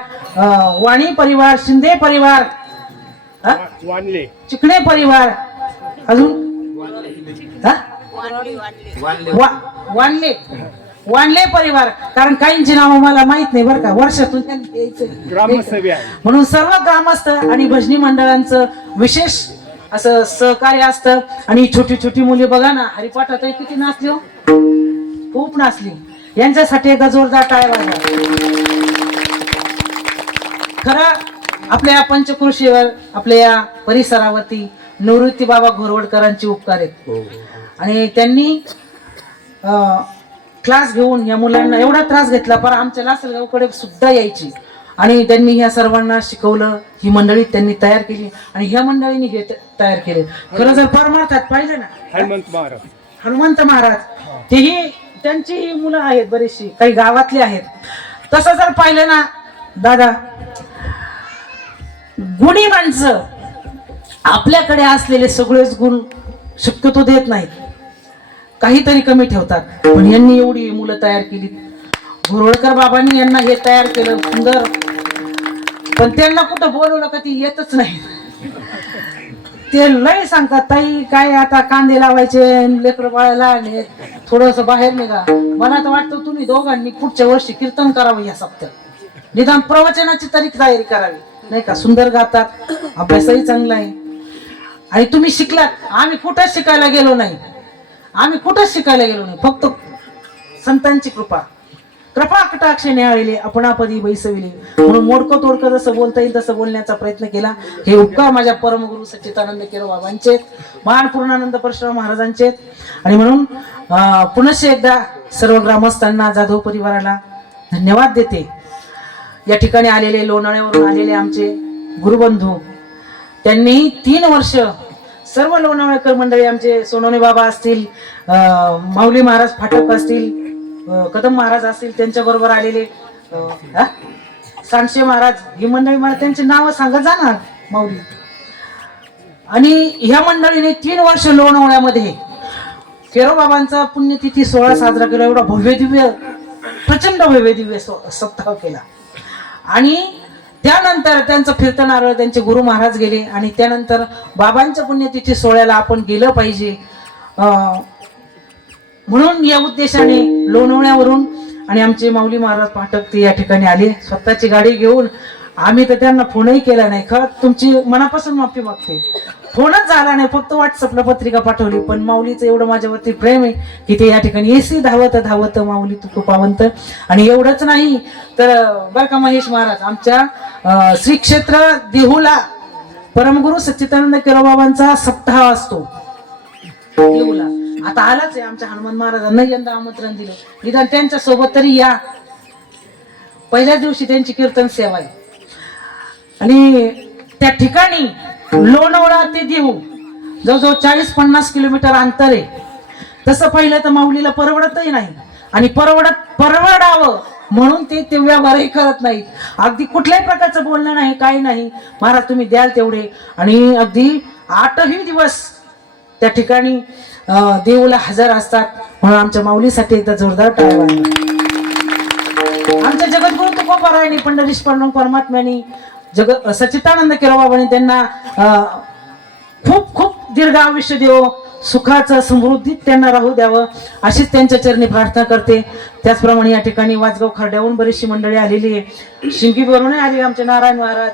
वाणी परिवार, शिंदे परिवार, चिकणे परिवार, अजून वानले परिवार, कारण काहींची नावं मला माहित नाही बरं का, वर्षातून म्हणून सर्व ग्रामस्थ आणि भजनी मंडळांचं विशेष असं सहकार्य असतं. आणि छोटी छोटी मुली बघा ना, हरिपाठात किती नाचली हो, खूप नाचली. यांच्यासाठी एकदा जोरदार टाळ्या वाजवा. खरं आपल्या या पंचक्रोशीवर, आपल्या या परिसरावरती निवृत्ती बाबा घोरवडकरांचे उपकार आहेत. आणि त्यांनी क्लास घेऊन या मुलांना एवढा त्रास घेतला, पण आमच्या लासलगावकडे सुद्धा यायची. आणि त्यांनी ह्या सर्वांना शिकवलं, ही मंडळी त्यांनी तयार केली आणि ह्या मंडळींनी हे तयार केले. खरं जर परमार्थात पाहिजे ना, हनुमंत महाराज तेही त्यांची मुलं आहेत बरीचशी, काही गावातली आहेत. तसं जर पाहिलं ना दादा, गुणी माणसं आपल्याकडे असलेले सगळेच गुण शक्यतो देत नाहीत, काहीतरी कमी ठेवतात. पण यांनी एवढी मुलं तयार केली, घोरवडकर बाबांनी यांना हे तयार केलं सुंदर, पण त्यांना कुठं बोलवलं का ती येतच नाही. ते लय सांगतात ताई काय आता कांदे लावायचे, लेकरं बाळाला आणि थोडस बाहेर निघा. मला तर वाटतं तुम्ही दोघांनी पुढच्या वर्षी कीर्तन करावं या सप्त्यात, निदान प्रवचनाची तरी तयारी करावी, नाही का? सुंदर गातात, अभ्यासही चांगला आहे. आणि तुम्ही शिकलात, आम्ही कुठंच शिकायला गेलो नाही, फक्त संतांची कृपा कटाक्षे न्याळले आपणापदी बैसविले, म्हणून मोडकं तोडकं जसं बोलता येईल तसं बोलण्याचा प्रयत्न केला. हे उपकार माझ्या परमगुरु सच्चिदानंद केरो बाबांचे, महान पूर्णानंद परशुराम महाराजांचे. आणि म्हणून पुनश्च एकदा सर्व ग्रामस्थांना, जाधव परिवाराला धन्यवाद देते. या ठिकाणी आलेले, लोणावळ्यावरून आलेले आमचे गुरुबंधू, त्यांनी 3 वर्ष सर्व लोणावळेकर मंडळी, आमचे सोनवणे बाबा असतील, माऊली महाराज फाटक असतील, कदम महाराज असतील, त्यांच्या बरोबर आलेले सांडशे महाराज, ही मंडळी, मला त्यांची नावं सांगत जाणार माऊली. आणि ह्या मंडळीने 3 वर्ष लोणावळ्यामध्ये केरोबाबांचा पुण्यतिथी सोहळा साजरा केला. एवढा भव्य दिव्य, प्रचंड भव्य दिव्य सप्ताह केला. आणि त्यानंतर त्यांचं फिरतं नारळ त्यांचे गुरु महाराज गेले. आणि त्यानंतर बाबांच्या पुण्यतिथी सोहळ्याला आपण गेलं पाहिजे, म्हणून या उद्देशाने लोणावळ्यावरून आणि आमचे माऊली महाराज पाठक ते या ठिकाणी आले स्वतःची गाडी घेऊन. आम्ही तर त्यांना फोनही केला नाही, खरं तुमची मनापासून माफी मागते. फोनच झाला नाही, फक्त व्हॉट्सअपला पत्रिका पाठवली. पण माऊलीचं एवढं माझ्यावरती प्रेम आहे की ते या ठिकाणी एसी धावत माऊली तू पावंत. आणि एवढंच नाही तर बरं का महेश महाराज, आमच्या श्री क्षेत्र देहूला परमगुरु सच्चिदानंद केरो बाबांचा सप्ताह असतो देहूला. आता आलाच आहे, आमच्या हनुमान महाराजांना यंदा आमंत्रण दिलं, निदान त्यांच्या सोबत तरी या. पहिल्याच दिवशी त्यांची कीर्तन सेवा आहे. आणि त्या ठिकाणी लोणावळा ते देहू जवळजवळ 40-50 किलोमीटर अंतर आहे. तसं पहिलं तर माऊलीला परवडतही नाही, आणि परवडावं म्हणून ते व्यवहारही करत नाहीत. अगदी कुठल्याही प्रकारचं बोलणं नाही, काही नाही, महाराज तुम्ही द्याल तेवढे. आणि अगदी 8ही दिवस त्या ठिकाणी देऊला हजर असतात. म्हणून आमच्या माऊलीसाठी एकदा जोरदार टाळ्या वाजवा. आमच्या जगद्गुरु तुकोबारायांनी, पंढरीश परमात्म्यांनी, सच्चिदानंद केरो बाबांनी त्यांना खूप खूप दीर्घ आयुष्य देव, सुखाचं समृद्धीत त्यांना राहू द्यावं, अशीच त्यांच्या चरणी प्रार्थना करते. त्याचप्रमाणे या ठिकाणी वाजगाव खर्ड्याहून बरीचशी मंडळी आलेली आहे, शिंकीवरून आली आमचे नारायण महाराज,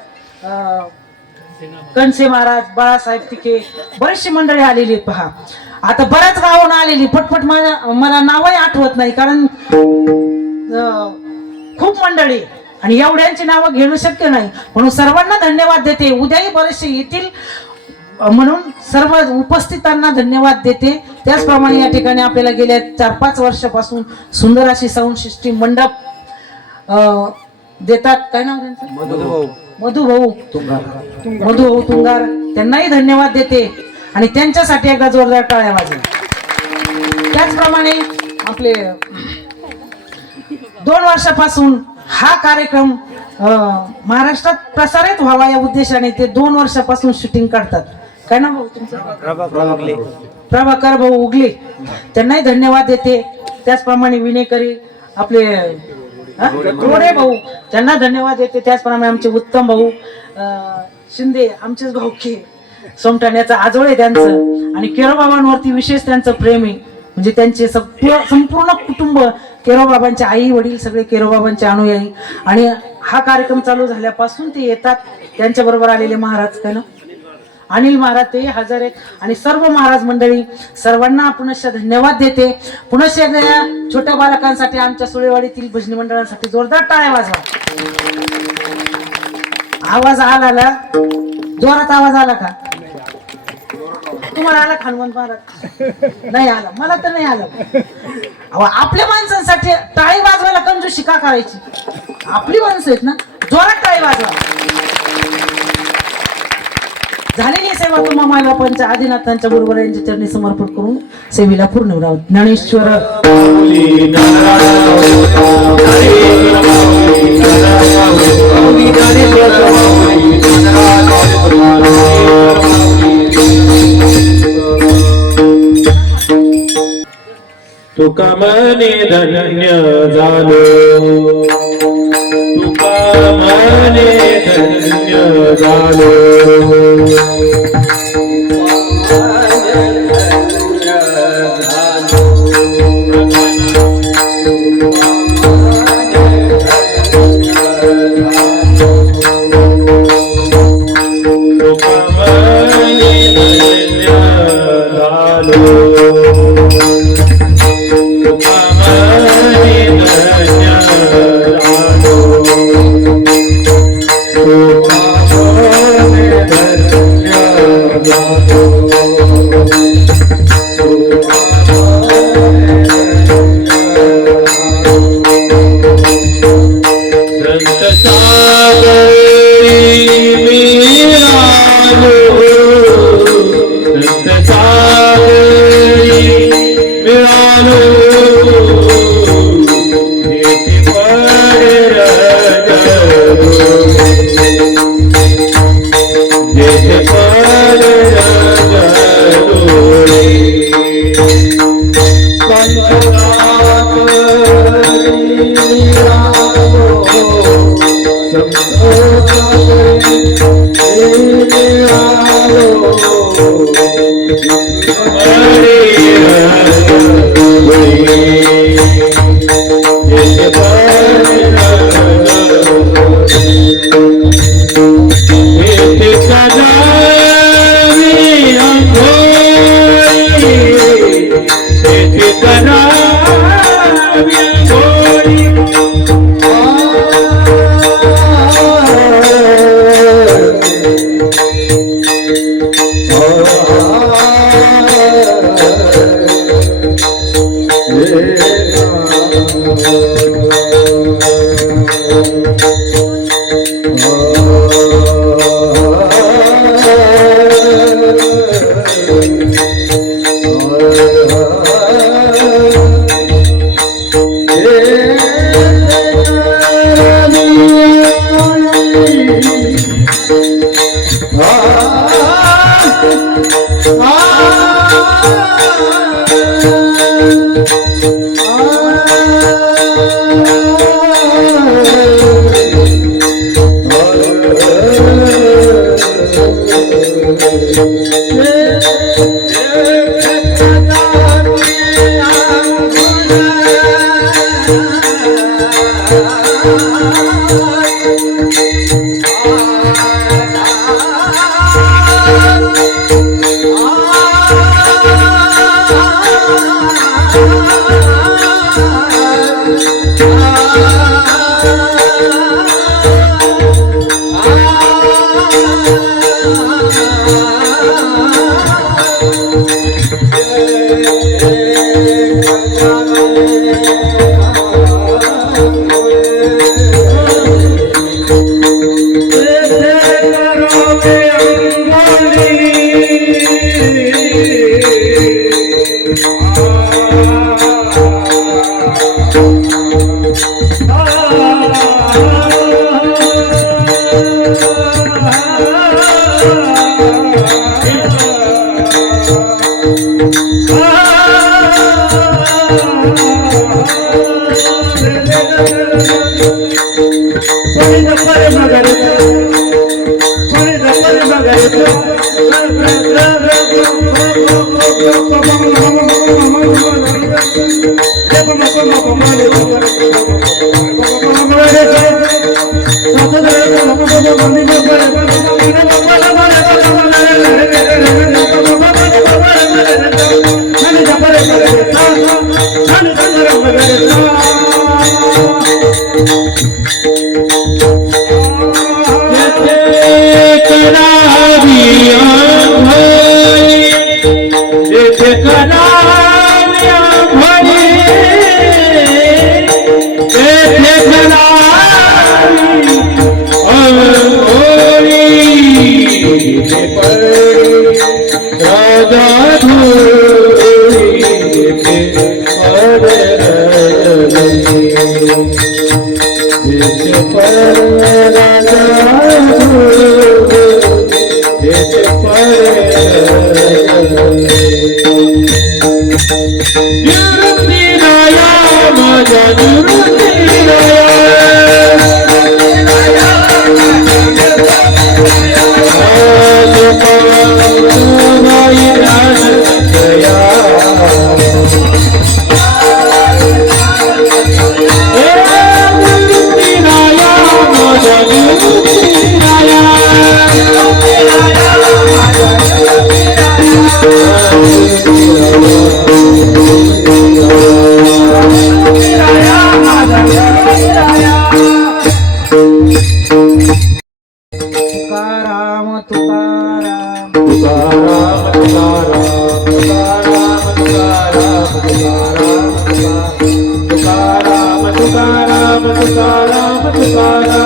कणसे महाराज, बाळासाहेब तिके, बरीचशी मंडळी आलेली आहेत. पहा आता बऱ्याच गावाहून आलेली, पटपट मला नावही आठवत नाही, कारण खूप मंडळी आणि एवढ्यांची नावं घेणं शक्य नाही. म्हणून सर्वांना धन्यवाद देते. उद्याही बरेचसे येतील, म्हणून सर्व उपस्थितांना धन्यवाद देते. त्याचप्रमाणे या ठिकाणी आपल्याला गेल्या 4-5 वर्षापासून सुंदर अशी साऊंड सिस्टीम मंडप देतात. काय नाव त्यांचं? मधुभाऊ तुंगार, त्यांनाही धन्यवाद देते. आणि त्यांच्यासाठी एकदा जोरदार टाळ्या वाजवा. त्याचप्रमाणे आपले 2 वर्षापासून हा कार्यक्रम महाराष्ट्रात प्रसारित व्हावा या उद्देशाने ते 2 वर्षापासून शूटिंग काढतात. काय नाव भाऊ तुमचं? प्रभाकर भाऊ उगले, त्यांनाही धन्यवाद देते. त्याचप्रमाणे विनेकरी आपले गोरे भाऊ, त्यांना धन्यवाद देते. त्याचप्रमाणे आमचे उत्तम भाऊ शिंदे, आमचेच भाऊ के सोमठाण्याचा आजोळे त्यांचं. आणि केरोबाबांवरती विशेष त्यांचं प्रेम आहे, म्हणजे त्यांचे संपूर्ण कुटुंब केरोबाबांचे आई वडील सगळे केरोबाबांचे अनुयायी. आणि हा कार्यक्रम चालू झाल्यापासून ते येतात. त्यांच्या बरोबर आलेले महाराज काय ना अनिल महाराज ते हजर आहेत. आणि सर्व महाराज मंडळी सर्वांना पुनश्च धन्यवाद देते. पुनश्च एकदा छोट्या बालकांसाठी, आमच्या सुळेवाडीतील भजनी मंडळांसाठी जोरदार टाळ्या वाजवा. आवाज आला, जोरात आवाज आला का? तुम्हाला आला हनुमान महाराज? नाही आला, मला तर नाही आला. आपल्या माणसांसाठी टाळी वाजवायला कंजूशी का करायची? आपली माणसं आहेत ना, जोरात टाळी वाजवा. झालेली सेवा तुम्हा माय बापांच्या आदिनाथांच्या बरोबर यांच्या चरणी समर्पण करून सेवेला पूर्ण राहू. ज्ञानेश्वर तुका मने धन्य झालो तुका मने धन्य झालो You निवृत्ती तुकाराम तुकाराम तुकाराम